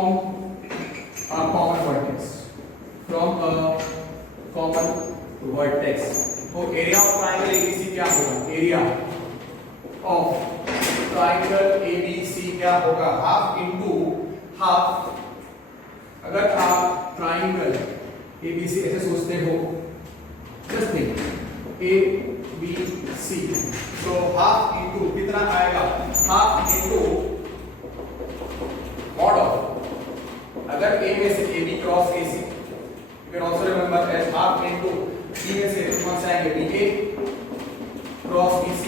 a common vertex. From a common vertex. तो area of triangle ABC क्या होगा? Area of triangle ABC क्या होगा? Half into half. अगर आप triangle ABC ऐसे सोचते हो, just think A B C, तो हाफ इनटू कितना आएगा? हाफ इनटू मॉड ऑफ, अगर ए में से A B cross A C, you can also remember as half into B में से कौन सा आएगा? BA cross BC,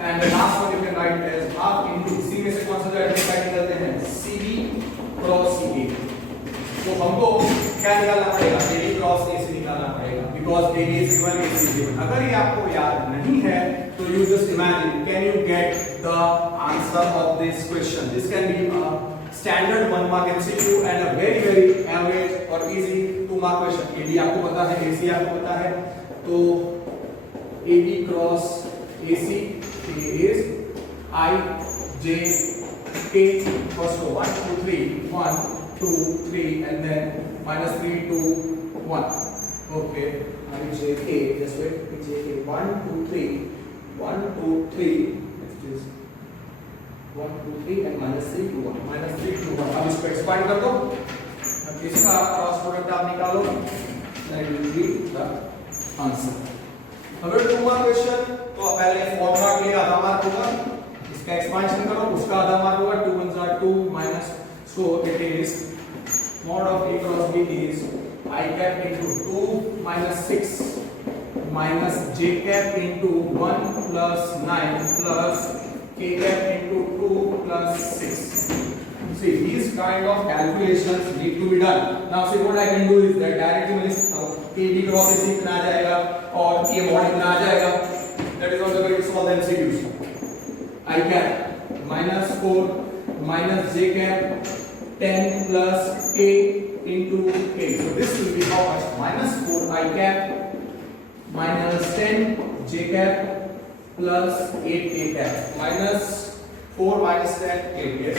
and the last one you can write as half into C में से कौन सा जो एडजॉइंट निकलते हैं? CB cross CA. तो हमको क्या निकालना पड़ेगा? AB क्रॉस AC निकालना पड़ेगा, because AB is given, AC is given. अगर ये आपको याद नहीं है तो you just imagine, can you get the answer of this question? This can be a standard 1 mark MCQ and a very average or easy 2 mark question. AB आपको पता है, AC आपको पता है, तो AB cross AC is I J K. First row 1 2 3 1 2 3 and then minus 3 2 1. Okay, I J K. Just wait. J K 1 2 3 1 2 3. Next is 1 2 3 and minus 3 2 1 minus 3 2 1. अब इसको expand कर दो. अब इसका क्रॉस प्रोडक्ट आप निकालो. That will be the answer. अगर 2 mark question तो पहले 4 मार्क के लिए आधा मार्क होगा. इसका एक्सपांशन करो, उसका आधा मार्क होगा. 2 1 are 2 minus, so it is mod of A cross B is I cap into 2 minus 6 minus J cap into 1 plus 9 plus K cap into 2 plus 6. See, these kind of calculations need to be done. Now see, what I can do is that directly मैं KB cross AC इतना आ जाएगा और ये mod इतना आ जाएगा. That is also going to solve the MCQs. I cap minus 4 minus J cap 10 plus K into K. So this will be how much? Minus 4 I cap minus 10 J cap plus 8 K cap. Minus 4 minus 10 K. Yes.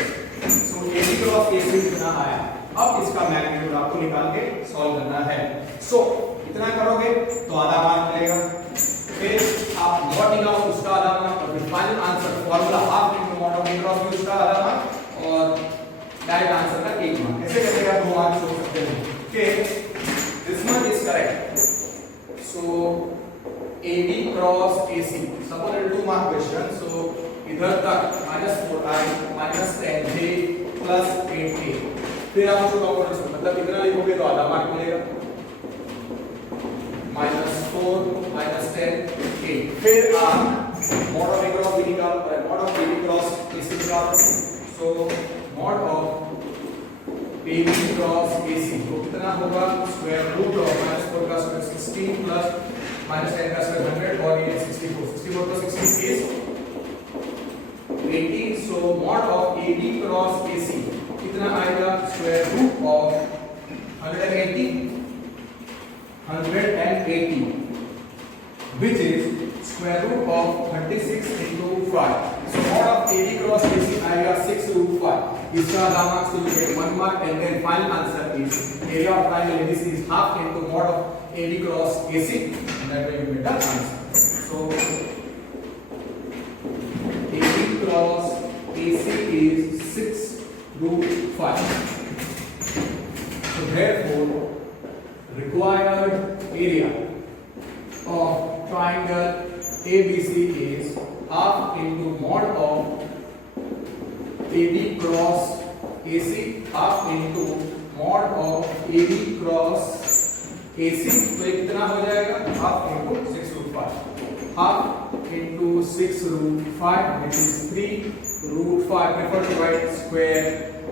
So AB cross AC इतना आया. अब इसका magnitude आपको निकाल के solve करना है. So इतना करोगे तो आधा मार्क मिलेगा. फिर आप मॉड निकालो, उसका आधा मार्क, और फिर final answer formula half into mod of A cross B उसका आधा मार्क और डायरेक्ट आंसर का 1 मार्क. ऐसे करके आप 2 मार्क छोड़ सकते हो. Okay, this one is correct. So AB cross AC, suppose it 2 mark question. So इधर तक -4i -10j प्लस 8k. फिर आप उसको कॉम्पोनेंट्स मतलब इतना लिखोगे तो आधा मार्क मिलेगा. -4 -10k. फिर आप mod of A cross B निकालो, mod of AB cross AC निकालो. सो mod of AB cross AC तो कितना होगा? स्क्वायर रूट ऑफ -4 का स्क्वायर 16 प्लस -10 का स्क्वायर 100 और ये 64 plus 16 is 80. So mod of AB cross AC कितना आएगा? Square root of 180 which is square root of 36 into 5. So mod of AB cross AC आएगा 6 root 5. इसका आधा mark, so you get 1 mark and then final answer is area of triangle ABC is half into mod of AB cross AC and that way you get the answer. So AB cross AC is 6 root 5. So therefore required area of triangle ABC is half into mod of AB cross AC half into mod of AB cross AC. तो ये कितना हो जाएगा? half into 6 root 5. half into 6 root 5 which is 3 root 5. Prefer to write square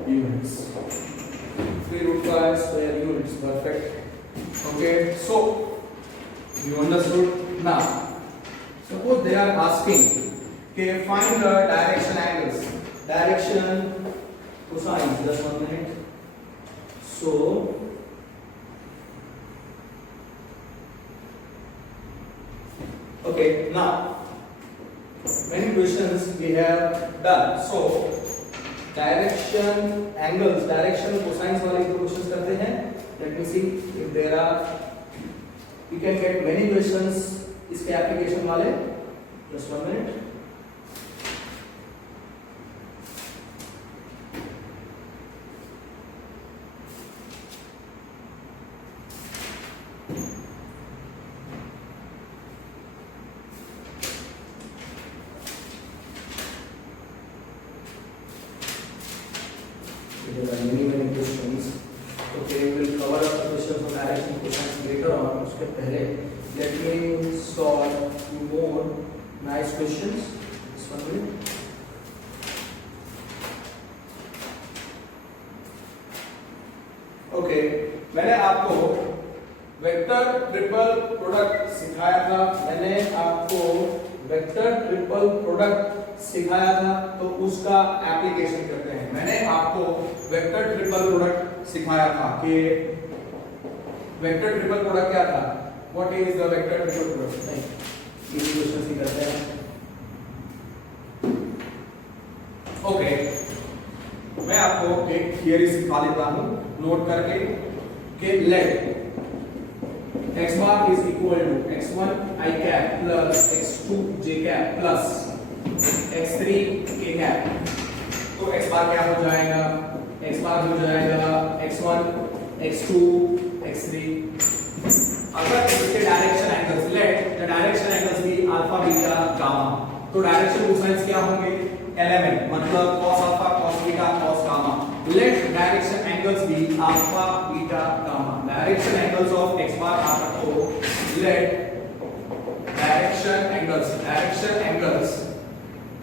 units. 3 root 5 square units. Perfect. Okay, so you understood. Now suppose they are asking, okay, find the direction angles direction cosine, just 1 minute. So okay, now many questions we have done. So direction angles, direction cosines वाले जो questions करते हैं, let me see if there are, we can get many questions इसके application वाले. Just 1 minute. There are many questions. Okay, we will cover up the questions on direction cosines later on. उसके पहले let me solve few more nice questions. This one will. Okay, मैंने आपको vector triple product सिखाया था. मैंने आपको vector triple product सिखाया था, तो उसका एप्लीकेशन करते हैं. मैंने आपको वेक्टर ट्रिपल प्रोडक्ट सिखाया था कि वेक्टर ट्रिपल प्रोडक्ट क्या था. What is the vector triple product. नहीं, ये क्वेश्चन ही करते हैं. ओके, मैं आपको एक थियरी सिखा देता हूं नोट करके कि late x bar is equal to x1 I cap plus x2 j cap plus x3 k cap. तो x bar क्या हो जाएगा. x bar हो जाएगा x1 x2 x3. अगर इसके direction angles, let the direction angles be alpha beta gamma, तो direction cosines क्या होंगे. एलिमेंट मतलब cos alpha cos beta cos gamma. Let direction angles be alpha beta gamma. Direction angles of x bar आप रखो. Let direction angles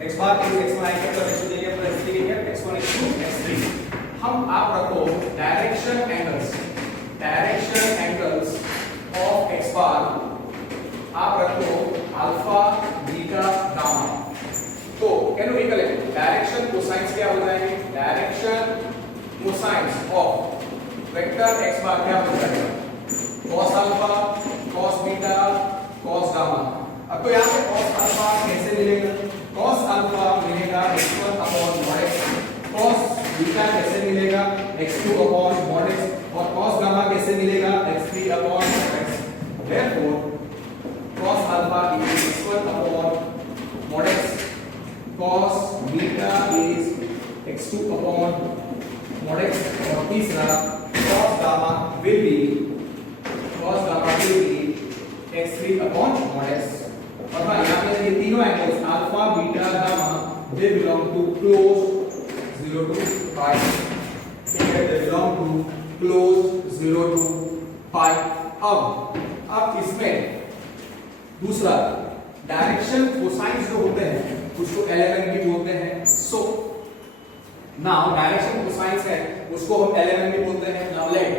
x bar is x1 I cap plus x2 j cap plus x3 k cap x1 x2 x3. हम आप रखो direction angles of x bar आप रखो alpha beta gamma. तो can you recollect direction cosines क्या हो जाएंगे. Direction cosines of vector x bar क्या हो जाएगा. cos alpha cos beta cos gamma. अब तो यहाँ पे cos अल्फा कैसे मिलेगा. cos अल्फा मिलेगा x1 upon mod x. cos beta कैसे मिलेगा x2 अपॉन mod x. और cos गामा कैसे मिलेगा x3 upon mod x. therefore cos alpha is x1 upon mod x. cos beta is x2 upon mod x. और तीसरा cos gamma will be x3 upon mod x. और हाँ, यहाँ पे ये तीनों angles alpha beta gamma they belong to closed 0 to pi. ठीक है, they belong to closed 0 to pi. अब इसमें दूसरा डायरेक्शन कोसाइंस जो होते हैं उसको एलिमेंट भी बोलते हैं. सो नाउ डायरेक्शन कोसाइंस है उसको हम एलिमेंट भी बोलते हैं. Now let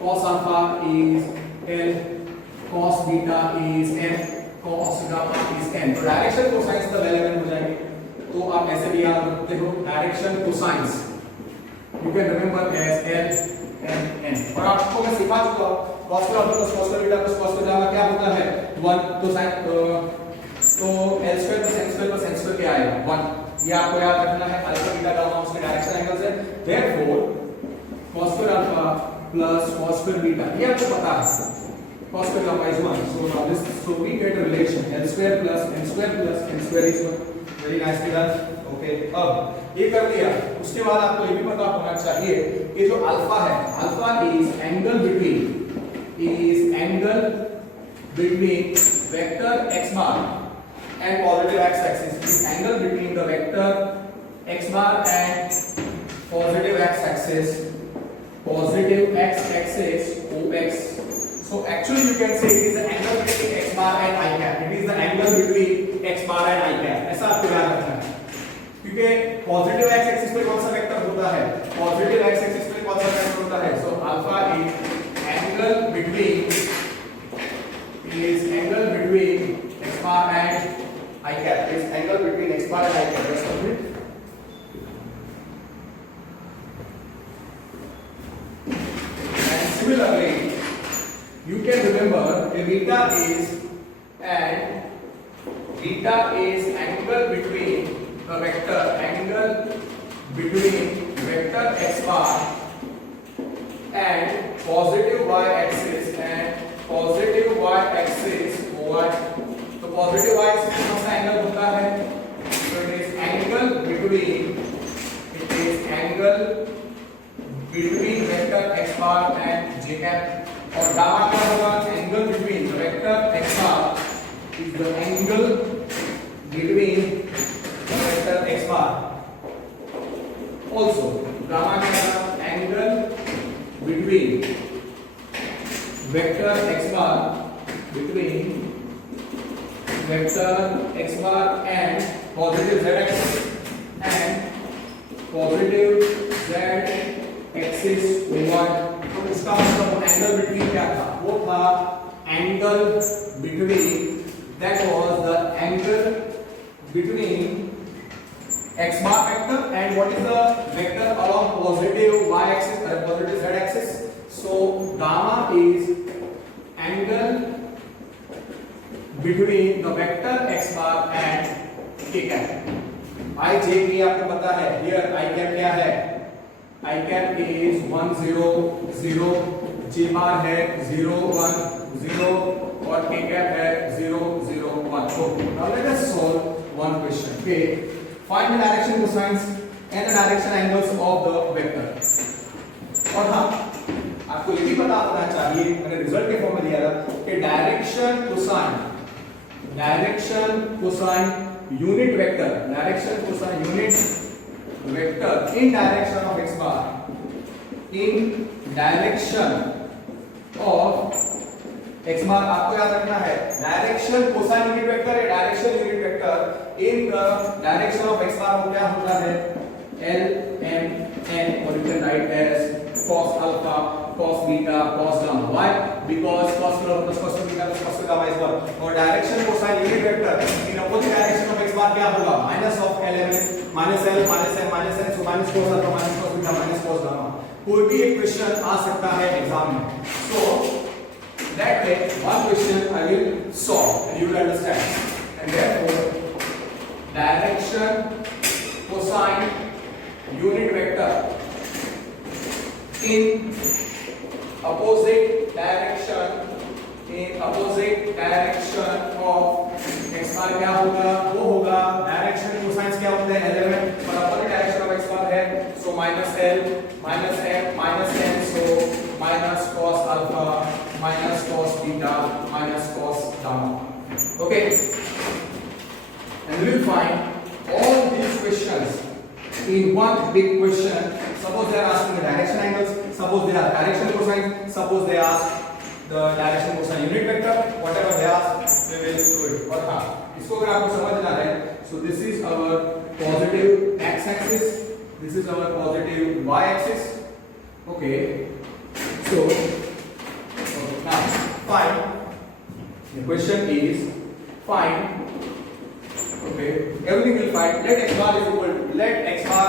cos alpha is L, cos beta is M, cos gamma is N. तो डायरेक्शन कोसाइंस का एलिमेंट हो जाएंगे. तो आप ऐसे भी याद रखते हो direction cosines you can remember as L M N. और आपको मैं सिखा चुका हूं cos square plus cos square beta plus cos square gamma क्या होता है 1. तो sin तो L square plus n square plus n square क्या आएगा 1. ये आपको याद रखना है. अल्फा बीटा गामा उसके डायरेक्शन एंगल्स है. Therefore cos square alpha plus cos square beta ये आपको पता है. cos square gamma is 1. so now this so we get a relation L square plus n square is 1. very nicely done. Okay, अब ये कर लिया. उसके बाद आपको ये भी पता होना चाहिए कि जो अल्फा है, alpha is angle between vector x bar and positive x axis. is angle between the vector x bar and positive x axis OX. so actually you can say it is the angle between x bar and I cap. it is the angle between x bar and I cap. ऐसा आपको याद रखना है क्योंकि positive x axis पे कौन सा vector होता है. पॉजिटिव x एक्सिस पे कौन सा वेक्टर होता है. so alpha is angle between x bar and I cap. is angle between x bar and I cap. Let's complete. beta is angle between the vector x bar and positive y axis over, तो positive y axis कौन सा angle होता है? So it is angle between vector x bar and j cap, और gamma क्या होगा? Angle between the vector x bar is the angle between the vector x bar. Also gamma क्या होगा? Angle between vector x bar and positive z axis over, तो इसका मतलब angle between क्या था? वो था angle between, that was the angle between x bar vector and what is the vector along positive y axis or positive z axis. So gamma is angle between the vector x bar and k cap. I j k आपको पता है, here I cap क्या है? I cap is 1 0 0, j bar है 0 1 0 और k cap है 0 0 1. So now let us solve one question. Okay, find the direction cosines and the direction angles of the vector. और हाँ, आपको ये भी पता होना चाहिए, मैंने रिजल्ट के फॉर्म में दिया था कि direction cosine unit vector in direction of x bar, आपको याद रखना है डायरेक्शन कोसाइन यूनिट वेक्टर या direction unit vector in the direction of x bar क्या होता है? L M N, or you can write as cos alpha, cos beta, cos gamma. Why? Because cos plus cos beta plus cos gamma is 1. और direction cosine unit vector in opposite direction of x bar क्या होगा? Minus of L M minus L minus M minus N, so minus cos alpha minus cos beta minus cos gamma. कोई भी एक question आ सकता है exam में. So that way one question I will solve and you will understand. And therefore direction cosine unit vector in opposite direction of x bar क्या होगा? वो होगा डायरेक्शन कोसाइंस क्या होते हैं? एलिमेंट और opposite direction of x bar है, so minus L minus M minus N, so minus cos alpha minus cos beta minus cos gamma. Okay, and we will find all these questions in one big question. Suppose they are asking the direction angles, suppose they are direction cosine, suppose they ask the direction cosine unit vector, whatever they ask we will do it. और हाँ, इसको अगर आपको समझना है, so this is our positive x axis, this is our positive y axis. Okay, so now find, the question is find, okay, everything will find, let x bar is equal to let x bar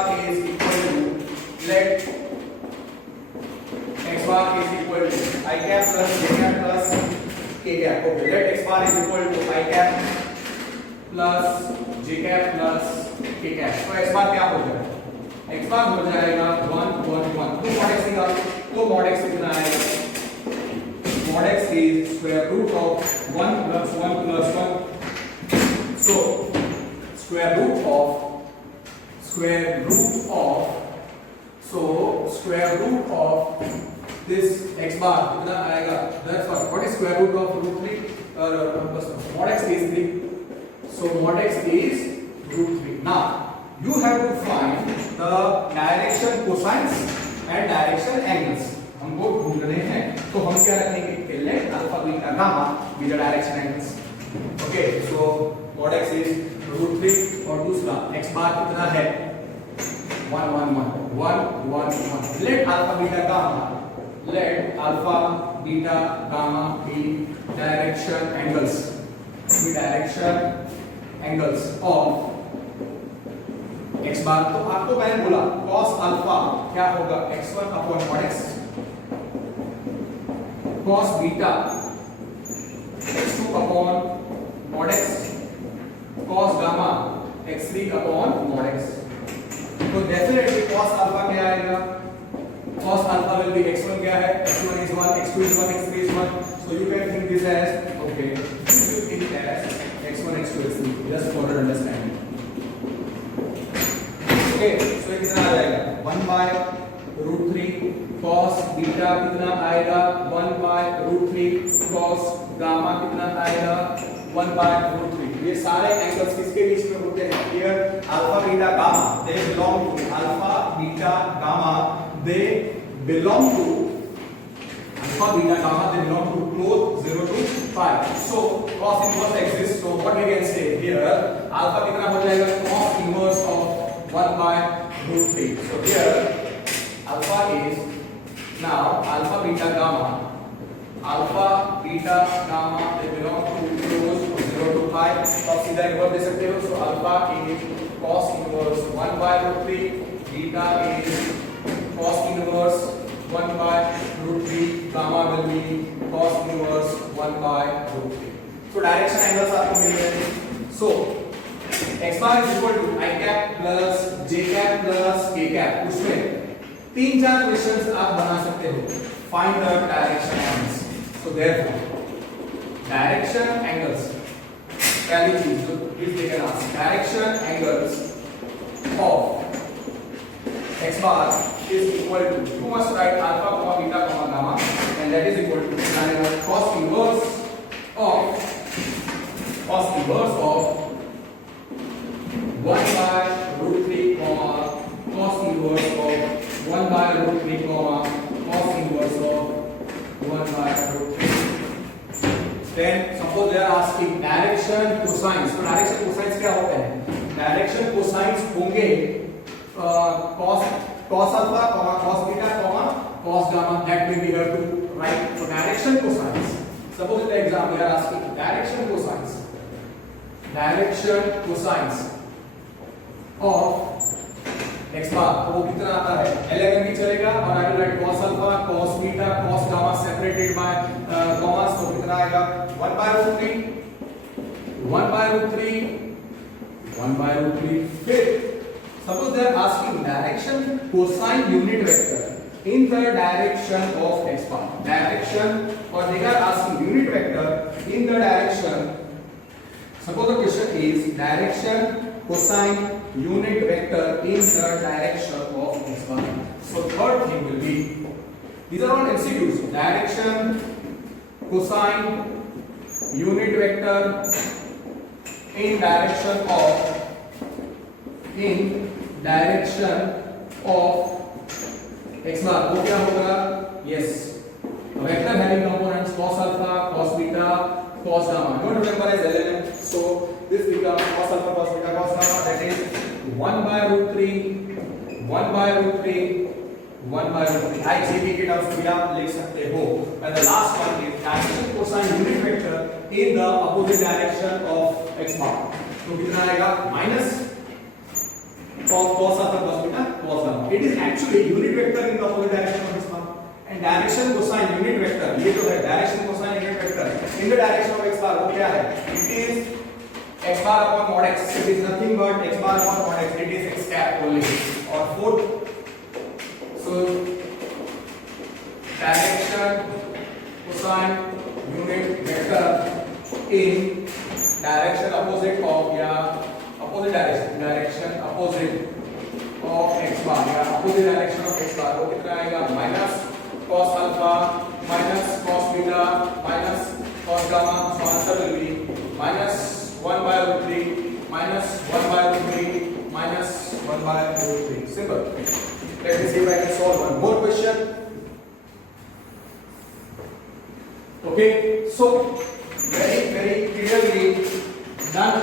is equal to I cap plus j cap plus k cap. Okay, let x bar is equal to I cap plus j cap plus k cap. तो x bar क्या हो जाएगा? x bar हो जाएगा 1 1 1. तो mod x निकालो, तो mod x कितना आएगा? Mod x is square root of 1 plus 1 plus 1. So square root of this x bar कितना आएगा? That's what is square root of root 3? Mod x is 3. So mod x is root 3. Now you have to find the direction cosines and direction angles. हमको ढूंढने हैं, तो हम क्या रखेंगे? let alpha beta gamma be the direction angles. Okay, so mod x is root 3 और दूसरा x bar कितना है? 1 1 1 1 1 1. Let alpha beta gamma be direction angles of x bar. तो आपको मैंने बोला cos alpha क्या होगा? x1 upon mod x, cos beta x2 upon mod x cos gamma x3 upon mod x. तो डेफिनेटली cos अल्फा क्या आएगा? cos alpha will be x1 क्या है? x1 is 1, x2 is 1, x3 is 1. So you can think this as, okay, this you think as x1, x2, x3, just for your understanding. Okay, so ये कितना आ जाएगा? 1 by root 3 cos beta कितना आएगा? 1 by root 3 cos gamma कितना आएगा? 1 by root 3. ये सारे angles किसके बीच में होते हैं? Here alpha beta gamma they belong to alpha beta gamma they belong to alpha beta gamma they belong to close 0 to 5. So cos inverse exists. So what we can say here alpha कितना हो जाएगा? Cos inverse of 1 by root 3. So here alpha is now alpha beta gamma they belong to close 0 to 5. तो आप सीधा inverse दे सकते हो. So alpha is cos inverse 1 by root 3, beta is cos inverse 1 by root 3, gamma will be cos inverse 1 by root 3. So direction angles आपको मिल गए. So x bar is equal to I cap plus j cap plus k cap. उसमें 3-4 questions आप बना सकते हो. Find the direction angles. So therefore direction angles पहली चीज जो इस देखे ना direction angles of x bar is equal to you must write alpha comma beta comma gamma and that is equal to cos inverse of 1 by root 3 comma cos inverse of 1 by root 3 comma cos inverse of 1 by root 3. Then suppose they are asking direction cosines. तो direction cosines क्या होते हैं? Direction cosines होंगे cos alpha comma cos beta comma cos gamma. That will be here to write. So direction cosines. Suppose in the exam they are asking direction cosines. Direction cosines of x bar. तो वो कितना आता है? 11 भी चलेगा और I will write cos alpha, cos beta, cos gamma separated by commas. तो कितना आएगा? 1 by root 3, 1 by root 3, 1 by root 3. Fifth, suppose they are asking direction cosine unit vector in the direction of x bar. Direction, or they are asking unit vector in the direction. Suppose the question is direction cosine unit vector in the direction of x bar. So third thing will be, these are all MCQs. Direction cosine unit vector in direction of x bar. वो क्या होगा? Yes, vector having components cos alpha, cos beta, cos gamma. Don't remember as element. So this becomes cos alpha, cos beta, cos gamma. That is 1 by root 3, 1 by root 3, 1 by root 3. I JP के terms में आप लिख सकते हो. And the last one is direction cosine unit vector in the opposite direction of x bar. तो कितना आएगा? Minus cos alpha, cos beta, cos gamma. It is actually unit vector in the opposite direction of x bar. And direction cosine unit vector, ये तो है direction cosine unit vector in the direction of x bar. वो क्या है? It is x bar upon mod x. It is nothing but x bar upon mod x. It is x cap only. Or fourth, so direction cosine unit vector in direction opposite of direction opposite of x bar या opposite direction of x bar. वो कितना आएगा? Minus cos alpha minus cos beta minus cos gamma. So answer will be minus 1 by root 3 minus 1 by root 3 minus 1 by root 3. Simple. Let me see if I can solve one more question. Okay, so very clearly done.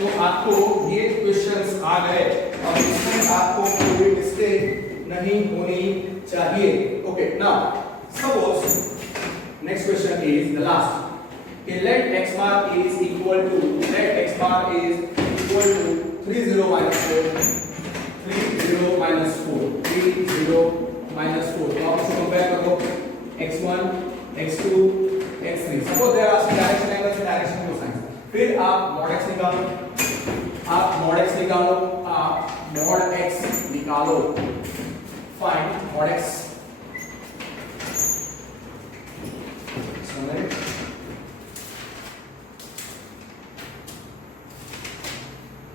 तो आपको ये questions आ गए और इसमें आपको कोई mistake नहीं होनी चाहिए. Okay, now suppose next question is the last. Okay, let x bar is equal to 3 0 minus 4 3 0 minus 4 3 0 minus 4. तो आप इसको कंपेयर करो x1 x2 x3. Suppose they are asking direction angle फिर आप mod x निकालो, आप mod x निकालो, आप mod x निकालो, find mod x।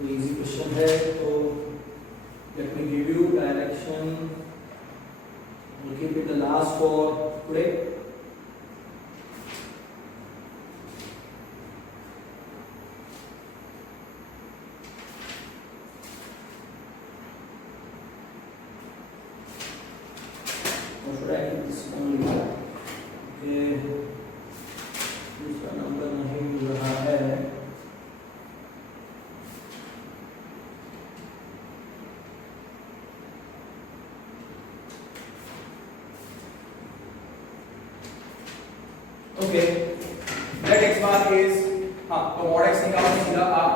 Easy question है, तो let me give you direction, we'll keep it the last for today. Or should I keep this only? Okay, दूसरा नंबर नहीं मिल रहा है। Okay, let x bar is, हाँ तो mod x निकालो सीधा आप,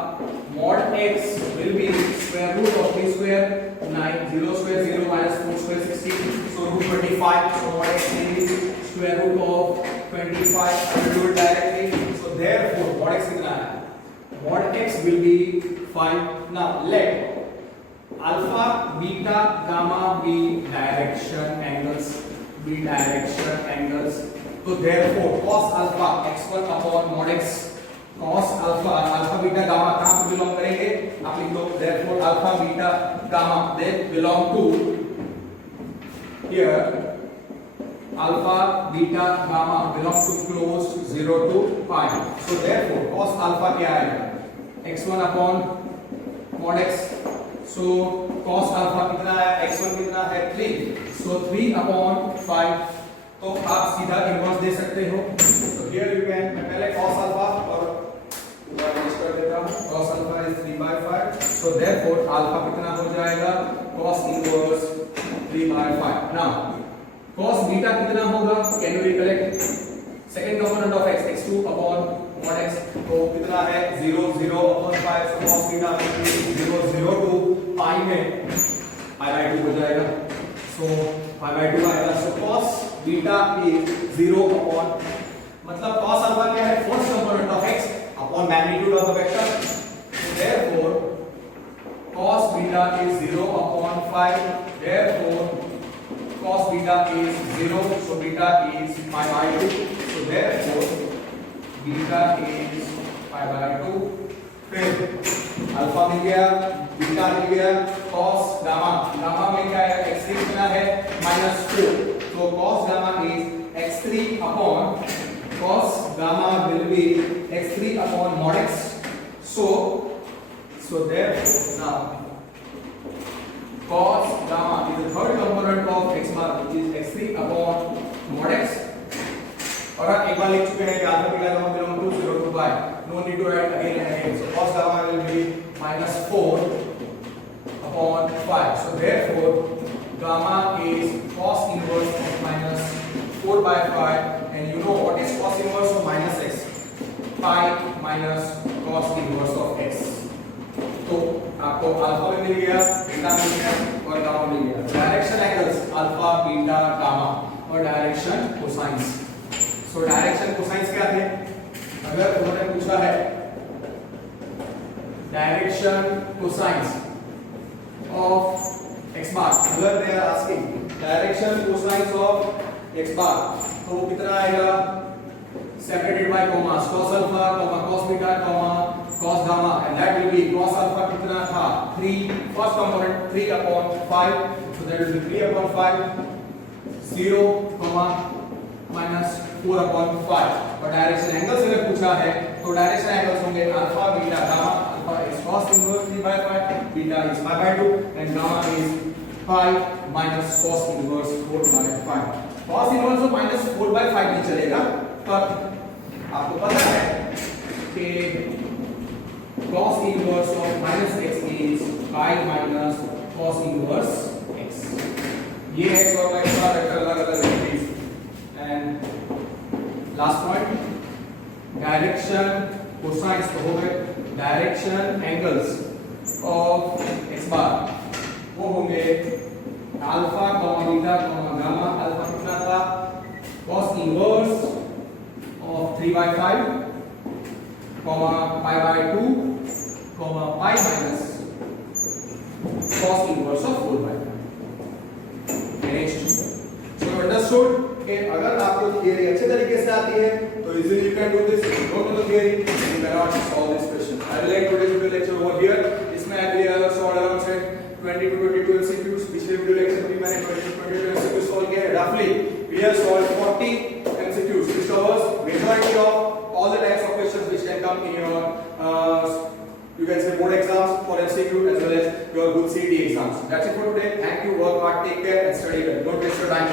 mod x will be square root of 3 square 9, 0 square 0 minus 4 square 16, so root 25, so mod x is square root of 25, I will do it directly, so therefore mod x कितना है, mod x will be 5, now let alpha, beta, gamma be direction angles, तो therefore cos alpha x1 upon mod x, cos alpha, alpha beta gamma कहाँ पे belong करेंगे, आप लिख लो therefore alpha beta gamma they belong to here, alpha beta gamma belong to closed 0 to pi, so therefore cos alpha क्या आएगा, x1 upon mod x, so cos alpha कितना है, x1 कितना है 3, so 3 upon 5, तो आप सीधा इनवर्स दे सकते हो, तो हियर यू कैन, मैं पहले cos alpha और पूरा लिस्ट कर देता हूं, cos alpha is 3/5, so therefore alpha कितना हो जाएगा, cos inverse 3/5, now cos beta कितना होगा, can you recollect, second component of x, x2 upon mod x, तो कितना है 0 0 upon 5, so cos beta will be 0 0 to pi में pi/2 हो जाएगा, so pi/2 आएगा, so cos beta is 0 upon, मतलब cos alpha क्या है, first component of x upon magnitude of the vector, so therefore cos beta is 0 upon 5, therefore cos beta is 0, so beta is pi/2, so therefore beta is pi/2, फिर alpha मिल गया, beta मिल गया, cos gamma, gamma में क्या है, x3 कितना है -4, so cos gamma is x3 upon, cos gamma will be x3 upon mod x, so therefore now cos gamma is the third component of x bar, which is x3 upon mod x, और आप एक बार लिख चुके हैं कि alpha beta gamma belong to 0 to pi, no need to add again and again, so cos gamma will be -4 upon 5, so therefore gamma is cos inverse of -4/5, and you know what is cos inverse of -x, pi minus cos inverse of x, तो आपको alpha भी मिल गया, beta मिल गया और gamma मिल गया, direction angles alpha beta gamma और direction cosines, so direction cosines क्या थे, अगर उन्होंने पूछा है direction cosines of x bar, अगर they are asking direction cosines of x bar, तो वो कितना आएगा, separated by commas, cos alpha, cos beta, cos gamma, and that will be cos alpha कितना था 3, first component 3 upon 5, so that will be 3 upon 5, 0, minus 4 upon 5, और direction angles अगर पूछा है तो डायरेक्शन एंगल्स होंगे alpha beta gamma, alpha is cos inverse 3/5, beta is pi/2, and gamma is pi minus cos inverse 4/5, cos inverse of -4/5 नहीं चलेगा, पर आपको पता है कि cos inverse of -x is pi minus cos inverse x, ये x और y का वेक्टर अलग-अलग है, and last point direction cosines तो हो गए, डायरेक्शन एंगल्स ऑफ x बार वो होंगे अल्फा बीटा गामा, अल्फा कितना था cos inverse of 3/5 comma pi by 2 comma pi minus cos inverse of 4 by 5 finished. So understood कि अगर आपको थियरी अच्छे तरीके से आती है तो easily you can do this. If you don't know the theory, you cannot solve this question. I will like today's video lecture over here. इसमें अभी सॉल्व अराउंड से 20 to 22 MCQs. पिछले वीडियो लेक्चर में मैंने 20 to 22 MCQs सॉल्व किया है. Roughly we have solved 40 MCQs, which covers majority of all the types of questions which can come in your you can say board exams for MCQ as well as your good CET exams. That's it for today. Thank you. Work hard. Take care and study well. Don't waste your time.